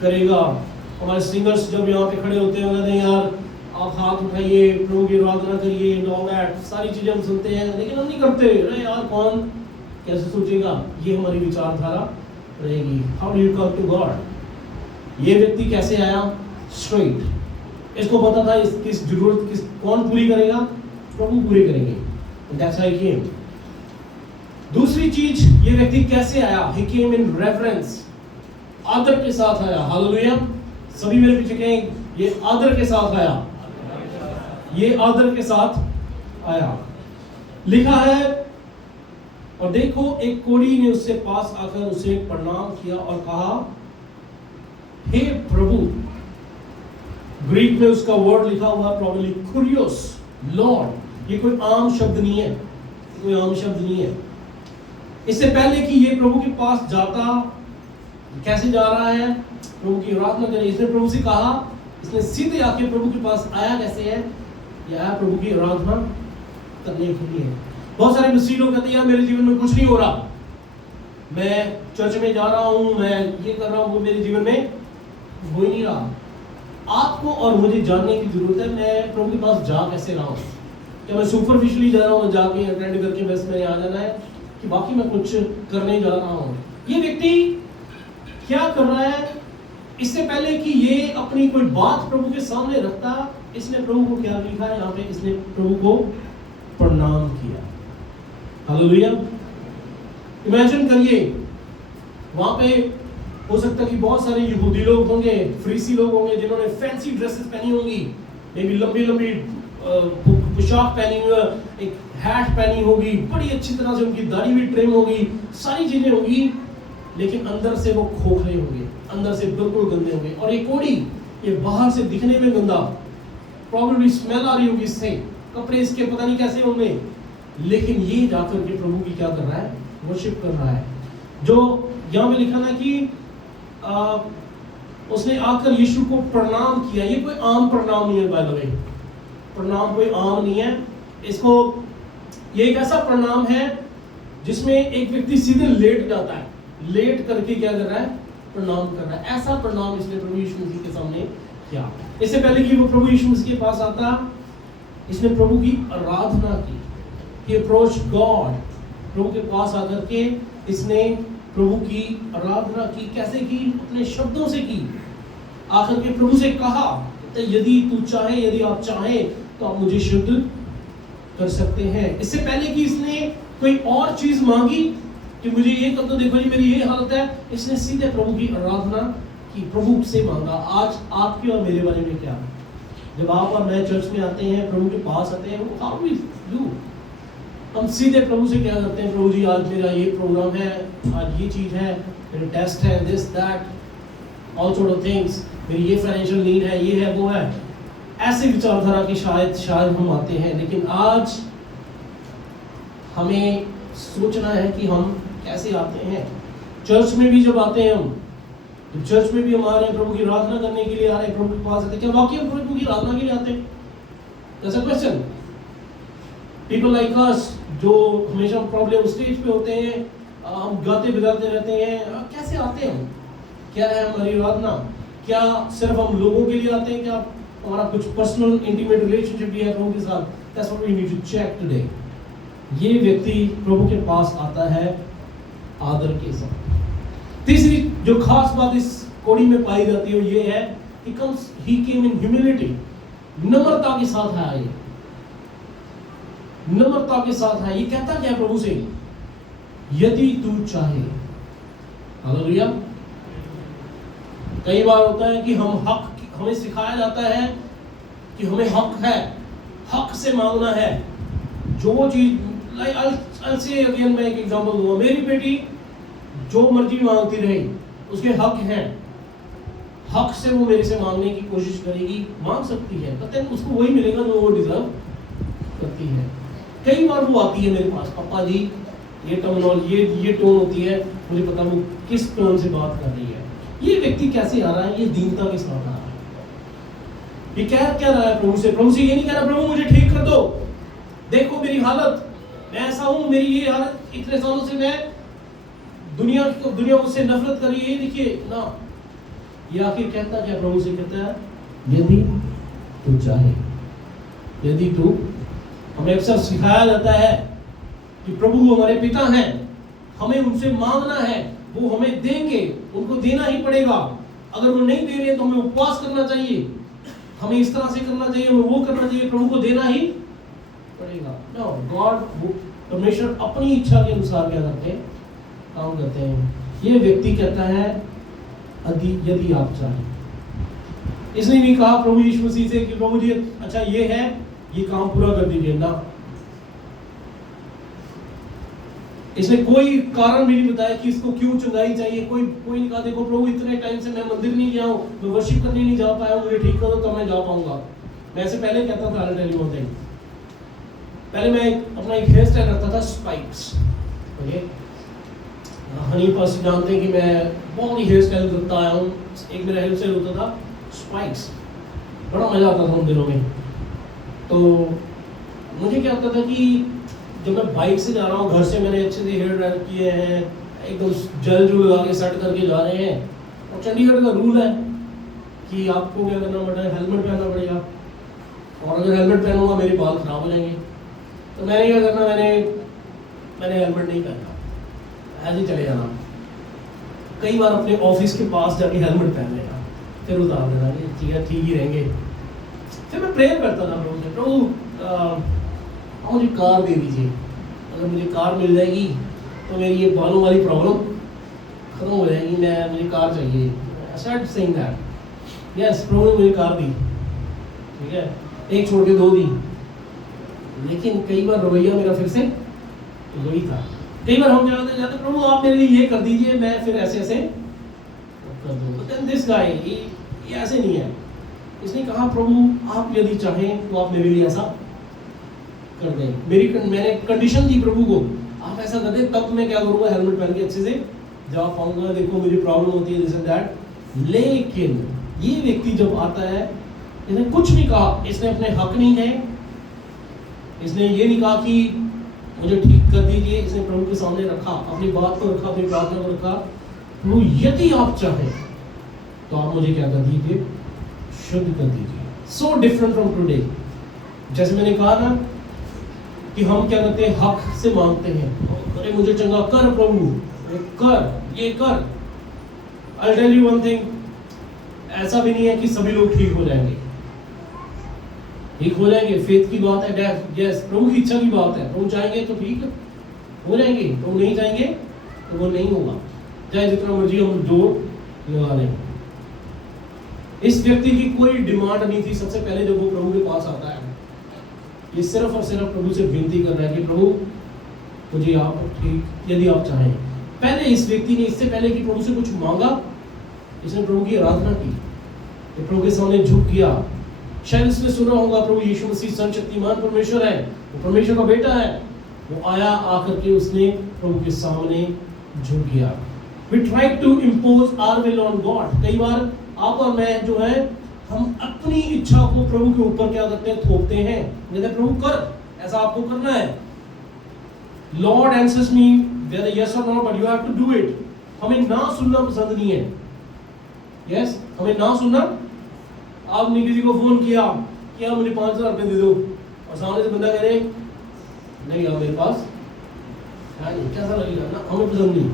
करेगा। हमारे सिंगर्स जब यहाँ पे खड़े होते हैं, नहीं यार आप हाथ उठाइए, प्रभु की आराधना करिए, ऑल दैट सारी चीजें हम सुनते हैं, लेकिन हम नहीं करते। अरे यार कौन कैसे सोचेगा, ये हमारी विचारधारा रहेगी। How do you come to God? ये व्यक्ति कैसे आया स्ट्रेट, इसको पता था किस जरूरत कौन पूरी करेगा, प्रभु पूरे करेंगे। दैट्स हाउ ही केम। दूसरी चीज, ये व्यक्ति कैसे आया? ही केम इन रेफरेंस, आदर के साथ आया। हालेलुया। सभी मेरे पीछे कहें, ये आदर के साथ आया, ये आदर के साथ आया। लिखा है, और देखो एक कोढ़ी ने उससे पास आकर उसे प्रणाम किया और कहा, हे प्रभु। ग्रीक में उसका वर्ड लिखा हुआ प्रोबेबली कुरियोस, लॉर्ड। ये कोई आम शब्द नहीं है, कोई आम शब्द नहीं है। इससे पहले कि ये प्रभु के पास जाता, कैसे जा रहा है? प्रभु की आराधना करे। इसने प्रभु से कहा, इसने सीधे आके प्रभु के पास आया। कैसे है? ये आया प्रभु की आराधना करने के लिए। बहुत सारे मसीह लोग कहते हैं, यार मेरे जीवन में कुछ नहीं हो रहा, मैं चर्च में जा रहा हूँ, मैं ये कर रहा हूँ, वो मेरे जीवन में हो ही नहीं रहा। आपको और मुझे जानने की जरूरत है, मैं प्रभु के पास जा कैसे रहा हूँ। क्या मैं सुपरफिशियली जा रहा हूँ, जाके अटेंड करके बस मैंने आ जाना है, कि बाकी मैं कुछ करने जा रहा हूँ? ये व्यक्ति क्या कर रहा है? इससे पहले कि ये अपनी कोई बात प्रभु के सामने रखता, इसने प्रभु को क्या लिखा है यहाँ पे? इसने प्रभु को प्रणाम किया। हालेलुया। इमेजिन करिए, वहां पे हो सकता है कि बहुत सारे यहूदी लोग होंगे, फरीसी लोग होंगे, जिन्होंने फैंसी ड्रेसेस पहनी होंगी, मे बी लंबी लंबी पोशाक पहनी हुई, एक हैट पहनी होगी, बड़ी अच्छी तरह से उनकी दाढ़ी भी ट्रिम होगी, सारी चीजें होगी, लेकिन अंदर से वो खोखले होंगे, अंदर से बिल्कुल गंदे होंगे। और ये कोढ़ी, ये बाहर से दिखने में गंदा, प्रॉब्लम स्मेल आ रही होगी इससे, कपड़े इसके पता नहीं कैसे होंगे, लेकिन ये जाकर के प्रभु की क्या कर रहा है? वर्शिप कर रहा है। जो यहाँ पे लिखा ना कि उसने आकर यीशु को प्रणाम किया। ये कोई आम प्रणाम नहीं है, बाय द वे। प्रणाम कोई आम नहीं है। इसको, ये एक ऐसा प्रणाम है जिसमें एक व्यक्ति सीधे लेट जाता है, लेट करके क्या कर रहा है? प्रणाम कर रहा है। ऐसा प्रणाम इसने प्रभु यीशु मसीह के सामने किया। इससे पहले कि वो प्रभु यीशु मसीह के पास आता, इसने प्रभु की आराधना की। He approached God, प्रभु के पास आकर के इसने प्रभु की आराधना की। कैसे की? अपने शब्दों से की। आकर के प्रभु से कहा, यदि तू चाहे, यदि आप चाहें तो आप मुझे शुद्ध कर सकते हैं। इससे पहले कि इसने कोई और चीज मांगी कि मुझे ये कर दो, देखो जी मेरी ये हालत है, इसने सीधे प्रभु की आराधना की, प्रभु से मांगा। आज आपके और मेरे बारे में क्या? जब आप और मैं चर्च में आते हैं, प्रभु के पास आते हैं, हाउ वी डू? हम सीधे प्रभु से क्या करते हैं? प्रभु जी आज मेरा ये प्रोग्राम है, आज ये चीज है, मेरा टेस्ट है, this that, all sort of things, मेरी ये फाइनेंशियल नीड है, ये है, वो है। ऐसे विचारधारा की शायद हम आते हैं। लेकिन आज हमें सोचना है कि हम कैसे आते हैं। चर्च में भी जब आते हैं हम, चर्च में भी हम आ रहे हैं, प्रभु की आराधना करने के लिए आ रहे हैं, प्रभु के पास आते हैं, क्या वाकई हम प्रभु की आराधना के लिए आते हैं? That's a question. People like us, जो हमेशा प्रॉब्लम स्टेज पे होते हैं, हम गाते बजाते रहते हैं, कैसे आते हैं हम? क्या है हमारी आराधना? क्या सिर्फ हम लोगों के लिए आते हैं? क्या हमारा कुछ पर्सनल इंटीमेट रिलेशनशिप भी है प्रभु के साथ? That's what we need to check today. ये व्यक्ति प्रभु के पास आता है आदर के साथ। तीसरी जो खास बात इस कोड़ी में पाई जाती है वो ये है, he came in humility, नम्रता के साथ आया। ये नम्रता के साथ है। ये कहता क्या प्रभु से? यदि तू चाहे। हालेलुया। कई बार होता है कि हमें सिखाया जाता है कि हमें हक है, हक से मांगना है जो चीज। I'll say again, मैं एक एग्जांपल दूंगा। मेरी बेटी जो मर्जी मांगती रही, उसके हक हैं। हक से वो मेरे से मांगने की कोशिश करेगी, मांग सकती है, पर उसको वही मिलेगा जो वो डिजर्व करती है। कई बार वो आती है मेरे पास, पापा जी ये टर्मिनोलॉजी, ये टोन होती है, मुझे पता वो किस टोन से बात कर रही है, ये व्यक्ति कैसे आ रहा है, ये दीनता के साथ आ रहा है, ये क्या रहा है प्रभु से। प्रभु से ये नहीं कह रहा प्रभु मुझे ठीक कर दो, देखो मेरी हालत, मैं ऐसा हूं, मेरी ये हालत, इतने सालों से मैं दुनिया मुझसे नफरत कर रही है, देखिए ना। ये आखिर कहता क्या प्रभु से, कहता है यदि तू चाहे, यदि तू, हमें अक्सर सिखाया जाता है कि प्रभु हमारे पिता हैं, हमें उनसे मांगना है, वो हमें देंगे, उनको देना ही पड़ेगा, अगर वो नहीं दे रहे तो हमें उपवास करना चाहिए, हमें इस तरह से करना चाहिए, हमें वो करना चाहिए, प्रभु को देना ही पड़ेगा। नो, गॉड, परमेश्वर अपनी इच्छा के अनुसार क्या करते हैं, काम करते हैं। ये व्यक्ति कहता है यदि आप चाहें, इसने नहीं कहा प्रभु यीशु मसीह से कि प्रभु जी अच्छा ये है, ये काम पूरा कर दीजिए ना। इसने कोई कारण भी नहीं बताया कि इसको क्यों चंगाई चाहिए, कोई नहीं कहा देखो प्रभु इतने टाइम से मैं मंदिर नहीं गया हूं, मैं वर्शिप करने नहीं जा पाया हूं, मुझे ठीक करो तब मैं जा पाऊंगा। मैं ऐसे पहले कहता था, I tell you one thing, पहले मैं अपना एक हेयर स्टाइल रखता था स्पाइक्स, ओके। हनी पास जानते हैं कि मैं बहुत ही हेयर स्टाइल करता आया हूँ। एक मेरा हेयर स्टाइल होता था स्पाइक्स, बड़ा मजा आता था उन दिनों में। तो मुझे क्या होता था कि जब मैं बाइक से जा रहा हूँ, घर से मैंने अच्छे से हेयर ड्रायर किए हैं, एकदम जेल जो लगा के सेट करके जा रहे हैं, और चंडीगढ़ का रूल है कि आपको क्या करना पड़ता है, हेलमेट पहनना पड़ेगा, और अगर हेलमेट पहनूंगा मेरे बाल खराब हो जाएंगे। तो मैंने क्या करना, मैंने हेलमेट नहीं पहना, ऐसे ही चले जाना। कई बार अपने ऑफिस के पास जाके हेलमेट पहन लेना, फिर उतार देना, ठीक ही रहेंगे। फिर मैं प्रेयर करता था प्रभु से, प्रभु मुझे कार दे दीजिए, अगर मुझे कार मिल जाएगी तो मेरी ये बालों वाली प्रॉब्लम खत्म हो जाएगी, मुझे कार चाहिए। I start saying that, yes प्रभु ने मुझे कार दी, ठीक है, एक छोड़ के दो दी, लेकिन कई बार रवैया मेरा फिर से वही था। कई बार हम जाते प्रभु आप मेरे लिए ये कर दीजिए, मैं फिर ऐसे कर दूँ। दिस गाय ये ऐसे नहीं है। इसने कहा प्रभु आप यदि चाहें तो आप मेरे लिए ऐसा कर दें। मैंने कंडीशन दी प्रभु को, आप ऐसा कर दें तब मैं क्या करूँगा, हेलमेट पहन के अच्छे से जा पाऊंगा, देखो मुझे प्रॉब्लम होती है दिस एंड दैट। लेकिन ये व्यक्ति जब आता है, इसने कुछ नहीं कहा, इसने अपने हक नहीं कहे, इसने ये नहीं कहा कि मुझे ठीक कर दीजिए, इसने प्रभु के सामने रखा, अपनी बात को रखा, अपनी प्रार्थना को रखा, प्रभु यदि आप चाहें तो आप मुझे क्या कर दीजिए, शुद्ध कर दीजिए। So different from today. जैसे मैंने कहा ना कि हम क्या करते हैं, हक से मांगते हैं, अरे मुझे चंगा कर प्रभु, कर ये कर। I tell you one thing, ऐसा भी नहीं है कि सभी लोग ठीक हो जाएंगे, ठीक हो जाएंगे, फेथ की बात है, यस प्रभु की इच्छा की बात है, प्रभु चाहेंगे तो ठीक हो जाएंगे, प्रभु नहीं चाहेंगे तो वो नहीं होगा, चाहे जितना मर्जी हम जोर लगा लें। इस व्यक्ति की कोई डिमांड नहीं थी सबसे पहले जब वो प्रभु के पास आता है, ये सिर्फ और सिर्फ प्रभु से विनती कर रहा है कि प्रभु मुझे आप ठीक यदि आप चाहें। पहले इस व्यक्ति ने, इससे पहले कि प्रभु से कुछ मांगा, इसने प्रभु की आराधना की, ये प्रभु के सामने झुक गया। शायद इसने सुना होगा प्रभु यीशु मसीह सर्वशक्तिमान परमेश्वर है, वो परमेश्वर का बेटा है, वो आया, आकर के उसने प्रभु के सामने झुक गया। We try to impose our will on God। कई बार आप और मैं जो है, हम अपनी इच्छा को प्रभु के ऊपर क्या करते हैं, थोपते हैं, कहते हैं प्रभु कर, ऐसा आपको करना है। Lord answers me whether yes or no, but you have to do it। हमें ना सुनना पसंद नहीं है, yes हमें ना सुनना। आपने किसी को फोन किया कि आप मुझे 5,000 रुपये दे दो, और सामने से बंदा कह रहे नहीं यार मेरे पास है नहीं, कैसा लगेगा ना, हमें पसंद नहीं।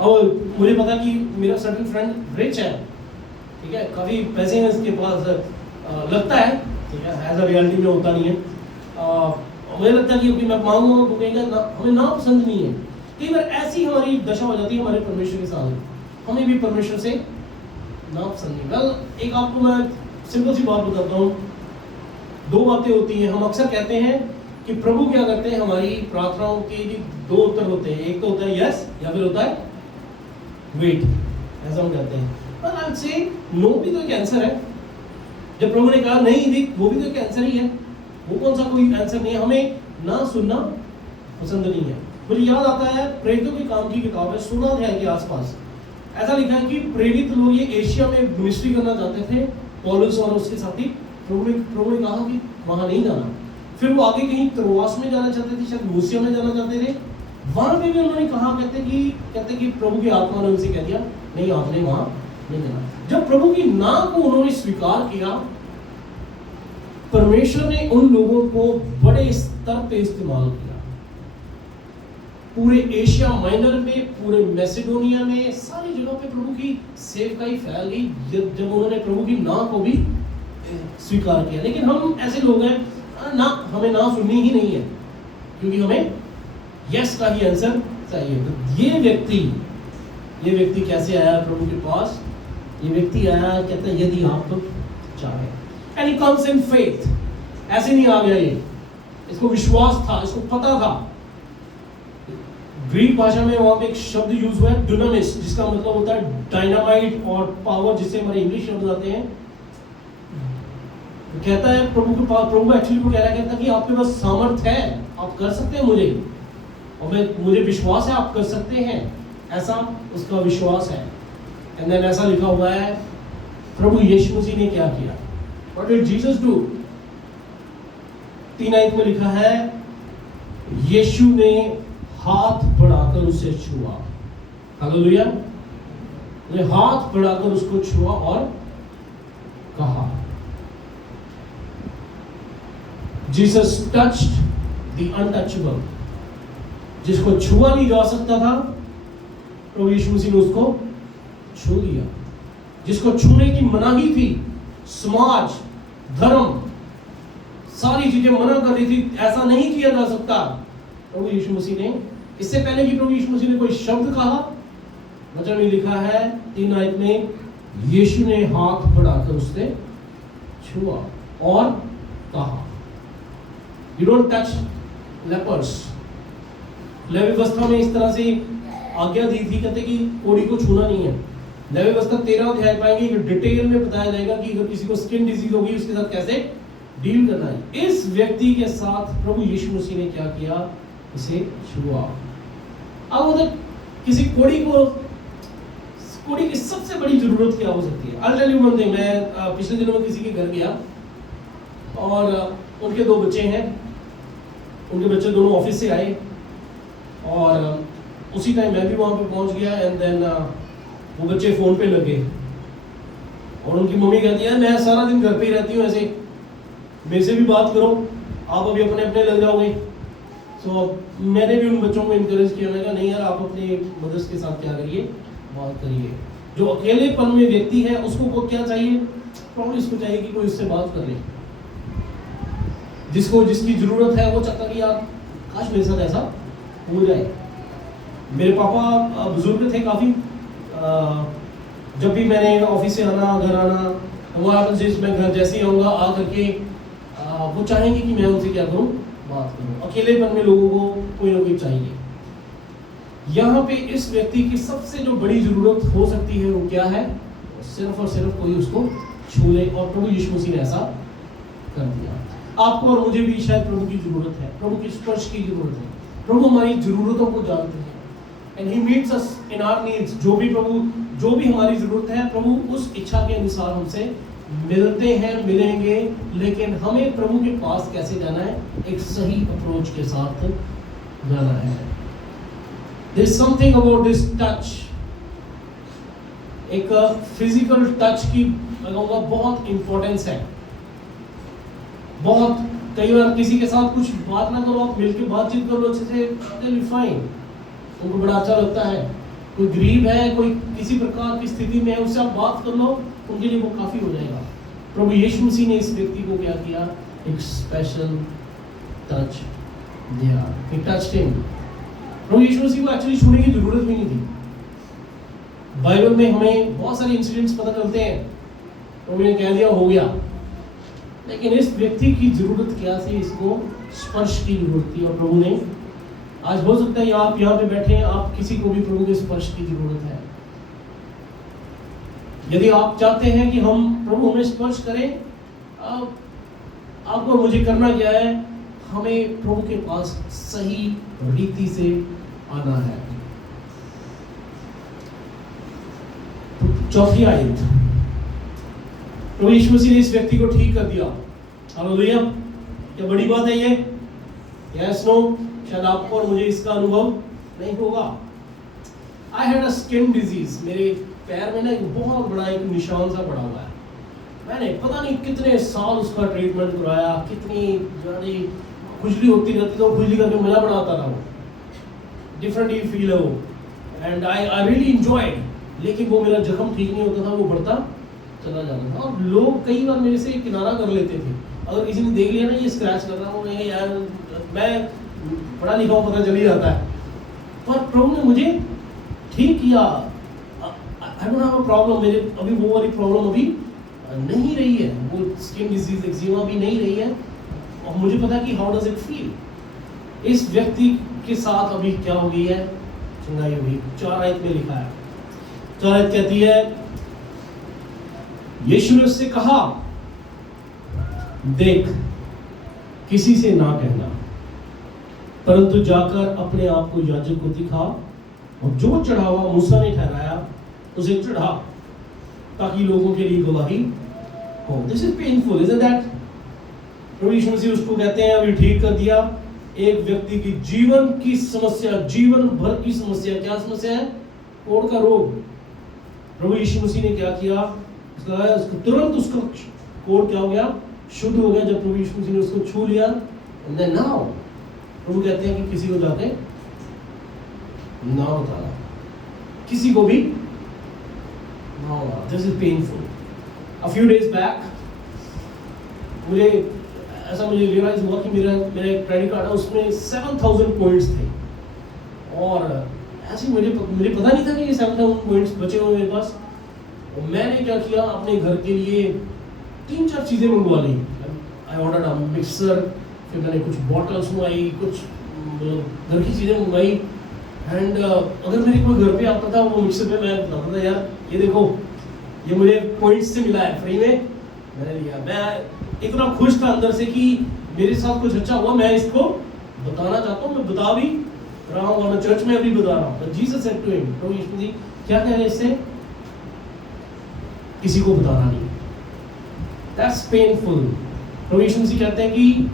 और मुझे पता कि मेरा सर्टेन फ्रेंड रिच है, ठीक है, काफ़ी पैसे हैं इसके पास, लगता है, ठीक है, एज अ रियलिटी में होता नहीं है। मुझे लगता है कि मैं मांगूंगा तो कहेगा ना, हमें ना पसंद नहीं है। कई बार ऐसी हमारी दशा हो जाती है हमारे परमेश्वर के साथ, हमें भी परमेश्वर से ना पसंद नहीं। वेल एक आपको मैं सिंपल सी बात बताता हूँ, दो बातें होती हैं। हम अक्सर कहते हैं कि प्रभु क्या करते हैं, हमारी प्रार्थनाओं के लिए दो उत्तर होते हैं, एक तो होता है यस या फिर होता है वेट, ऐसा हम कहते हैं। पर आई से नो भी तो एक आंसर है। जब प्रभु ने कहा नहीं देख वो भी तो एक आंसर ही है, वो कौन सा कोई आंसर नहीं है। हमें ना सुनना पसंद नहीं है। मुझे याद आता है प्रेरितों के काम की किताब है 16 अध्याय के आसपास ऐसा लिखा है कि प्रेरित लोग ये एशिया में मिनिस्ट्री करना चाहते थे, पौलुस और उसके साथी। प्रभु ने कहा कि वहां नहीं जाना। फिर वो आगे कहीं त्रोआस में जाना चाहते थे, शायद मूसिया में जाना चाहते थे। वहां पे भी उन्होंने कहा कहते कि प्रभु की आत्मा ने उनसे कह दिया नहीं आपने वहां नहीं जाना। जब प्रभु की ना को उन्होंने स्वीकार किया, परमेश्वर ने उन लोगों को बड़े स्तर पे इस्तेमाल किया। पूरे एशिया माइनर में, पूरे मैसेडोनिया में, सारी जगह पे प्रभु की सेवकाई फैल गई जब उन्होंने प्रभु की ना को भी स्वीकार किया। लेकिन हम ऐसे लोग हैं ना, हमें ना सुननी ही नहीं है क्योंकि हमें यस का ही आंसर चाहिए। तो ये व्यक्ति कैसे आया प्रभु के पास? ये व्यक्ति आया कहता है यदि आप तो चाहे, and he comes in faith. ऐसे नहीं आ गया ये, इसको विश्वास था, इसको पता था। ग्रीक भाषा में वहां पे एक शब्द यूज हुआ है डुनामिस, जिसका मतलब होता है डायनामाइट और पावर, जिससे हमारे इंग्लिश शब्द आते हैं। कहता है प्रभु के पास, प्रभु एक्चुअली को कह रहा है, कहता है कि आपके पास सामर्थ है, आप कर सकते हैं मुझे, और मुझे विश्वास है आप कर सकते हैं। ऐसा उसका विश्वास है। एंड देन ऐसा लिखा हुआ है प्रभु यीशु मसीह ने क्या किया? What did Jesus do? 3 में लिखा है यीशु ने हाथ बढ़ाकर उसे छुआ। हालेलुया। ने हाथ बढ़ाकर उसको छुआ और कहा, जीसस टच्ड द अनटचेबल। जिसको छुआ नहीं जा सकता था, प्रभु यीशु मसीह ने उसको छू लिया। जिसको छूने की मनाही थी, समाज, धर्म, सारी चीजें मना कर रही थी, ऐसा नहीं किया जा सकता, प्रभु यीशु मसीह ने, इससे पहले कि प्रभु यीशु मसीह ने कोई शब्द कहा, वचन में लिखा है 3 में, यीशु ने हाथ बढ़ाकर उससे छुआ और कहा। You don't touch lepers. Levi व्यवस्था में इस तरह से आज्ञा दी थी, कहते कि कोढ़ी को छूना नहीं है। लेवी व्यवस्था 13 अध्याय पाएंगे, डिटेल में बताया जाएगा कि अगर किसी को स्किन डिजीज होगी उसके साथ कैसे डील करना है। इस व्यक्ति के साथ प्रभु यीशु मसीह ने क्या किया? इसे छुआ। अब उधर किसी कोढ़ी की सबसे बड़ी जरूरत क्या हो सकती है? I'll tell you one thing, मैं पिछले दिनों में किसी के घर गया और उनके 2 बच्चे हैं। उनके बच्चे दोनों ऑफिस से आए और उसी टाइम मैं भी वहां पे पहुंच गया। एंड देन वो बच्चे फोन पे लगे और उनकी मम्मी कहती है मैं सारा दिन घर पे ही रहती हूँ, ऐसे मेरे से भी बात करो, आप अभी अपने अपने लग जाओगे। सो मैंने भी उन बच्चों को इनकरेज किया, मैंने कहा नहीं यार, आप अपने मदर्स के साथ क्या करिए, बात करिए। जो अकेलेपन में व्यक्ति है उसको क्या चाहिए? प्रॉब्लम इसको चाहिए कि कोई उससे बात कर ले। जिसकी जरूरत है वो चाहता कि यार काश मेरे साथ ऐसा हो जाए। मेरे पापा बुजुर्ग थे काफ़ी, जब भी मैंने ऑफिस से आना, घर आना, मैं घर जैसे ही आऊँगा आ करके वो चाहेंगे कि मैं उनसे क्या करूँ, बात करूँ। अकेलेपन में लोगों को कोई ना कोई चाहिए। यहाँ पे इस व्यक्ति की सबसे जो बड़ी जरूरत हो सकती है वो क्या है? सिर्फ और सिर्फ कोई उसको छू ले, और प्रभु यीशु मसीह ने ऐसा कर दिया। आपको और मुझे भी शायद प्रभु की जरूरत है, प्रभु की स्पर्श की जरूरत है। प्रभु हमारी जरूरतों को जानते हैं and he meets us in our needs. जो भी हमारी जरूरत है, प्रभु उस इच्छा के अनुसार हमसे मिलते हैं, मिलेंगे। लेकिन हमें प्रभु के पास कैसे जाना है? एक सही अप्रोच के साथ जाना है। There is something about this touch, एक फिजिकल टच की मैं कहूँगा बहुत इंपॉर्टेंस है। बहुत कई बार किसी के साथ कुछ बात ना करो, आप मिलकर बातचीत करो अच्छे से, फाइन, उनको बड़ा अच्छा लगता है। कोई गरीब है, कोई किसी प्रकार की स्थिति में है, उससे आप बात कर लो, उनके लिए वो काफी हो जाएगा। प्रभु यीशु मसीह ने इस व्यक्ति को क्या किया? एक स्पेशल टच दिया। He touched him। प्रभु यीशु मसीह को एक्चुअली छूने की जरूरत भी नहीं थी। बाइबल में हमें बहुत सारे इंसिडेंट्स पता चलते हैं, प्रभु ने कह दिया हो गया। लेकिन इस व्यक्ति की जरूरत क्या थी? इसको स्पर्श की जरूरत थी। और प्रभु ने, आज हो सकता है आप यहाँ पे बैठे हैं, आप किसी को भी प्रभु के स्पर्श की जरूरत है। यदि आप चाहते हैं कि हम प्रभु हमें स्पर्श करें, आपको मुझे करना क्या है, हमें प्रभु के पास सही रीति से आना है। चौथी आयत, प्रभु यीशु मसीह ने इस व्यक्ति को ठीक कर दिया। हालेलुया! क्या बड़ी बात है ये? Yes no? शायद आपको और मुझे इसका अनुभव नहीं होगा। I had a skin disease, मेरे पैर में ना एक बहुत बड़ा एक निशान सा पड़ा हुआ है। मैंने पता नहीं कितने साल उसका ट्रीटमेंट कराया, कितनी ज्यादा खुजली होती रहती, तो खुजली करके मजा बड़ा आता था वो, डिफरेंट ही फील है वो, एंड आई रियली एंजॉयड। लेकिन वो मेरा जख्म ठीक नहीं होता था, वो बढ़ता चला जाता था। और लोग कई बार मेरे से किनारा कर लेते थे, अगर किसी ने देख लिया ना ये स्क्रैच कर रहा हूँ यार, मैं पढ़ा लिखा हूँ, पता चल ही जाता है। पर प्रभु ने मुझे ठीक किया। I don't have a problem, मेरे अभी वो वाली प्रॉब्लम अभी नहीं रही है, वो स्किन डिजीज एक्जिमा भी नहीं रही है, और मुझे पता है कि हाउ डज इट फील। इस व्यक्ति के साथ अभी क्या हो गई है, चंगाई हो गई। 4 आयत में लिखा है, 4 आयत कहती है, यीशु ने उससे कहा, देख, किसी से ना कहना, परंतु जाकर अपने आप को याजक को दिखा, और जो चढ़ावा मूसा ने ठहराया उसे चढ़ा, ताकि लोगों के लिए गवाही हो। This is painful, isn't that? प्रभु यीशु मसीह उसको कहते हैं अभी ठीक कर दिया। एक व्यक्ति की जीवन की समस्या, जीवन भर की समस्या, क्या समस्या है? कोढ़ का रोग। प्रभु यीशु मसीह ने क्या किया? उसको तुरंत उसका कोढ़ क्या हो गया? शुद्ध हो गया। जब प्रभु यीशु मसीह ने उसको छू लिया, एंड देन नाउ प्रभु कहते हैं कि किसी को जाके ना बताना, किसी को भी ना बताना। This is painful. A few days back मुझे रियलाइज हुआ कि मेरा एक क्रेडिट कार्ड है, उसमें 7000 पॉइंट्स थे, और ऐसे मुझे पता नहीं था कि ये 7000 पॉइंट्स बचे हुए मेरे पास। और मैंने क्या किया, अपने घर के लिए 3-4 चीज़ें मंगवा ली। आई ऑर्डर्ड अ मिक्सर, फिर मैंने कुछ बॉटल्स मंगवाई, कुछ घर की चीज़ें मंगवाई। एंड अगर मेरे कोई घर पे आता था, वो मिक्सर पे मैं बताता था, यार ये देखो, ये मुझे पॉइंट्स से मिला है, फ्री में मैंने लिया। मैं इतना खुश था अंदर से कि मेरे साथ कुछ अच्छा हुआ, मैं इसको बताना चाहता हूँ, मैं बता भी रहा हूँ, और मैं चर्च में अभी बता रहा हूँ। जीसस सेड टू हिम, प्रभु यीशु मसीह क्या कह रहे हैं इससे? किसी को बताना नहीं। That's painful. प्रभु यीशु मसीह कहते हैं कि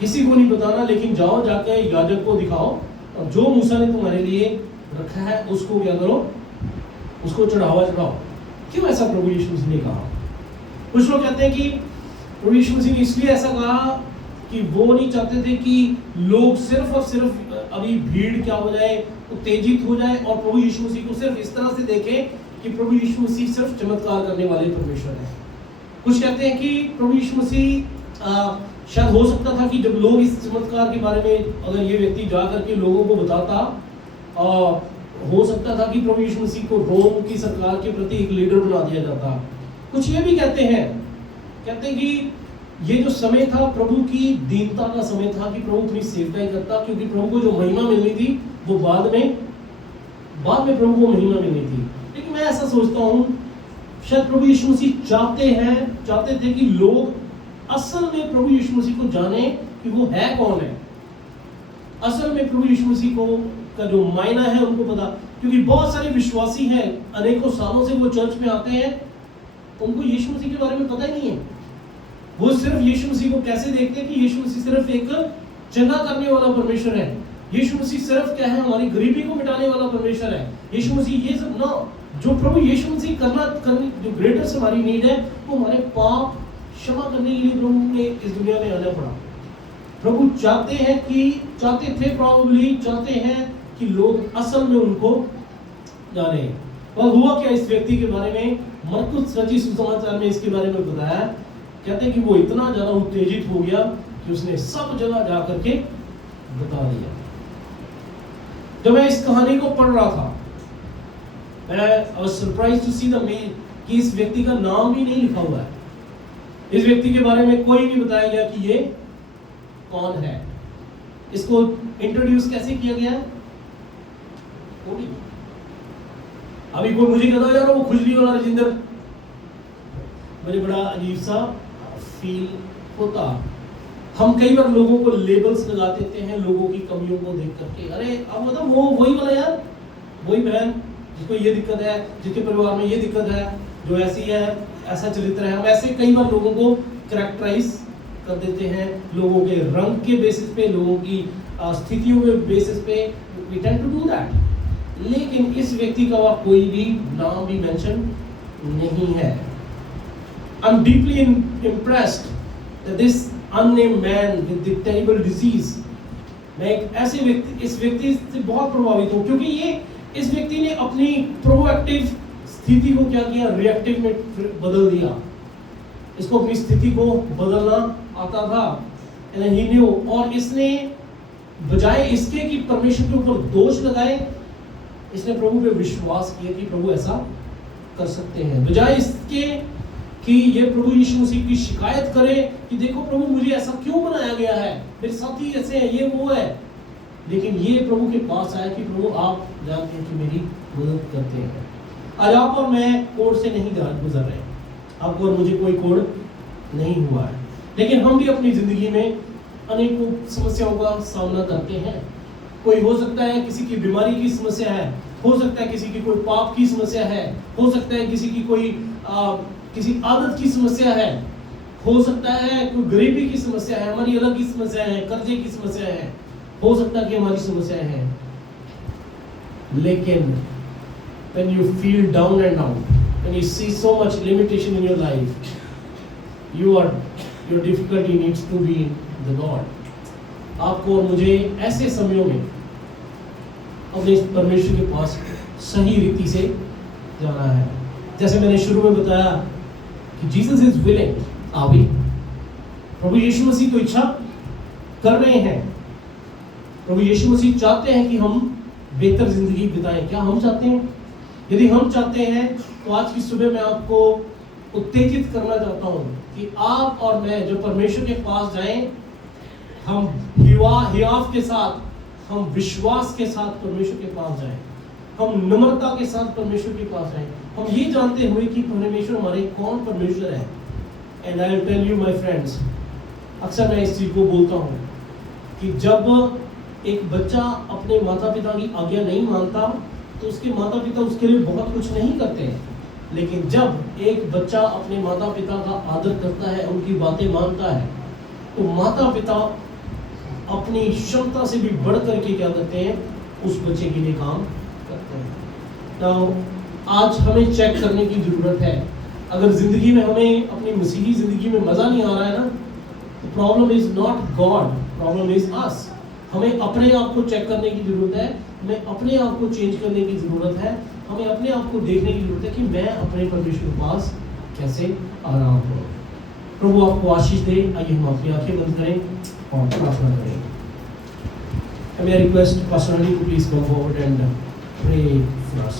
किसी को नहीं बताना, लेकिन जाओ जाके याजक को दिखाओ, और जो मूसा ने तुम्हारे लिए रखा है उसको क्या करो, उसको चढ़ावा चढ़ाओ। क्यों ऐसा प्रभु यीशु मसीह ने कहा? कुछ लोग कहते हैं कि प्रभु यीशु मसीह ने इसलिए ऐसा कहा कि वो नहीं चाहते थे कि लोग सिर्फ और सिर्फ अभी भीड़ क्या हो जाए, उत्तेजित हो जाए, और प्रभु यीशु मसीह को सिर्फ इस तरह से देखें कि प्रभु यीशु मसीह सिर्फ चमत्कार करने वाले परमेश्वर हैं। कुछ कहते हैं कि प्रभु यीशु मसीह शायद हो सकता था कि जब लोग इस चमत्कार के बारे में अगर ये व्यक्ति जा करके लोगों को बताता, हो सकता था कि प्रभु यीशु मसीह को रोम की सरकार के प्रति एक लीडर बना दिया जाता। कुछ ये भी कहते हैं कि ये जो समय था प्रभु की दीनता का समय था, कि प्रभु अपनी सेवकाई करता, क्योंकि प्रभु को जो महिमा मिलनी थी वो बाद में प्रभु को महिमा मिलनी थी। लेकिन मैं ऐसा सोचता हूँ, शायद प्रभु यीशु मसीह चाहते थे कि लोग असल में प्रभु यीशु मसीह को जाने कि वो है कौन है। असल में प्रभु यीशु मसीह को का जो मायना है उनको पता, क्योंकि बहुत सारे विश्वासी हैं, अनेकों सालों से वो चर्च में आते हैं, उनको यीशु मसीह के बारे में पता ही नहीं है। वो सिर्फ यीशु मसीह को कैसे देखते हैं कि यीशु मसीह सिर्फ एक चंगा करने वाला परमेश्वर है, यीशु मसीह सिर्फ क्या है, हमारी गरीबी को मिटाने वाला परमेश्वर है। यीशु मसीह ये सब ना, जो प्रभु यीशु मसीह करने जो ग्रेटेस्ट हमारी नीड है, वो हमारे पाप क्षमा करने के लिए प्रभु ने इस दुनिया में आना पड़ा। प्रभु चाहते हैं कि लोग असल में उनको जाने। और हुआ क्या इस व्यक्ति के बारे में? मरकुस रचित सुसमाचार में इसके बारे में बताया। कहते हैं कि वो इतना ज्यादा उत्तेजित हो गया कि उसने सब जगह जा करके बता दिया। जब मैं इस कहानी को पढ़ रहा था, मैं was surprised to see the mail कि इस व्यक्ति का नाम भी नहीं लिखा हुआ है। इस व्यक्ति के बारे में कोई नहीं बताया गया कि ये कौन है। इसको इंट्रोड्यूस कैसे किया गया? अभी कोई मुझे कहता यार वो खुजली वाला राजेंद्र, मुझे बड़ा अजीब सा फील होता। हम कई बार लोगों को लेबल्स लगा देते हैं लोगों की कमियों को देख करके। अरे अब मतलब वो वही वाला यार, वही बहन जिसको ये दिक्कत है, जिसके परिवार में ये दिक्कत है, जो ऐसी है, ऐसा चरित्र है। हम ऐसे कई बार लोगों को कैरेक्टराइज कर देते हैं, लोगों के रंग के बेसिस पे, लोगों की स्थितियों के बेसिस पे, we tend to do that. लेकिन इस व्यक्ति का वह कोई भी नाम भी मेंशन नहीं है। I am deeply impressed that this unnamed man with the terrible disease। मैं एक ऐसे व्यक्ति, इस व्यक्ति से बहुत प्रभावित हूँ, क्योंकि ये इस व्यक्ति ने अपनी प्रोएक्टिव स्थिति को क्या किया, रिएक्टिव में बदल दिया। इसको अपनी स्थिति को बदलना आता था, and he knew, और इसने बजाय इसके कि परमेश्वर के ऊपर दोष लगाए, इसने प्रभु पे विश्वास किया कि प्रभु ऐसा कर सकते हैं। बजाय इसके कि ये प्रभु यीशु मसीह की शिकायत करे कि देखो प्रभु मुझे ऐसा क्यों बनाया गया है, मेरे साथी ऐसे हैं, ये वो है, लेकिन ये प्रभु के पास आया कि प्रभु आप जानते हैं कि मेरी मदद करते हैं। आज आप और मैं कोड से नहीं गुजर रहे, आपको और मुझे कोई कोड नहीं हुआ है, लेकिन हम भी अपनी जिंदगी में अनेकों समस्याओं का सामना करते हैं। कोई हो सकता है किसी की बीमारी की समस्या है, हो सकता है किसी की कोई पाप की समस्या है, हो सकता है किसी की कोई किसी आदत की समस्या है, हो सकता है कोई गरीबी की समस्या है, हमारी अलग की समस्या है, कर्जे की समस्या है, हो सकता है कि हमारी समस्याएं हैं। लेकिन when you feel down and out, when you see so much limitation in your life, your difficulty needs to be the God। आपको और मुझे ऐसे समयों में अपने परमेश्वर के पास सही रीति से जाना है। जैसे मैंने शुरू में बताया कि जीसस इज विलिंग, आवी प्रभु यीशु मसीह तो इच्छा कर रहे हैं। प्रभु यीशु मसीह चाहते हैं कि हम बेहतर जिंदगी बिताएं। क्या हम चाहते हैं? यदि हम चाहते हैं तो आज की सुबह मैं आपको उत्तेजित करना चाहता हूं कि आप और मैं जो परमेश्वर के पास जाएं, हम हियाव के साथ, हम विश्वास के साथ परमेश्वर के पास जाएं, हम नम्रता के साथ परमेश्वर के पास जाएं, हम ये जानते हुए कि परमेश्वर हमारे कौन परमेश्वर है। And I will tell you my friends, अक्सर मैं इस चीज को बोलता हूँ कि जब एक बच्चा अपने माता पिता की आज्ञा नहीं मानता तो उसके माता पिता उसके लिए बहुत कुछ नहीं करते हैं, लेकिन जब एक बच्चा अपने माता पिता का आदर करता है, उनकी बातें मानता है, तो माता पिता अपनी क्षमता से भी बढ़ करके क्या करते हैं, उस बच्चे के लिए काम करते हैं। तो आज हमें चेक करने की जरूरत है। अगर जिंदगी में हमें अपनी मसीही जिंदगी में मजा नहीं आ रहा है ना, तो problem is not God, problem is us. हमें अपने आप को चेक करने की जरूरत है, हमें अपने आप को चेंज करने की जरूरत है, हमें अपने आप को देखने की जरूरत है कि मैं अपने परमेश्वर के पास कैसे आ रहा हूँ। प्रभु आपको आशीष दे। आइए हम अपनी आंखें बंद करें और प्रार्थना करें। May I request Pastor Ali to please come forward and pray for us।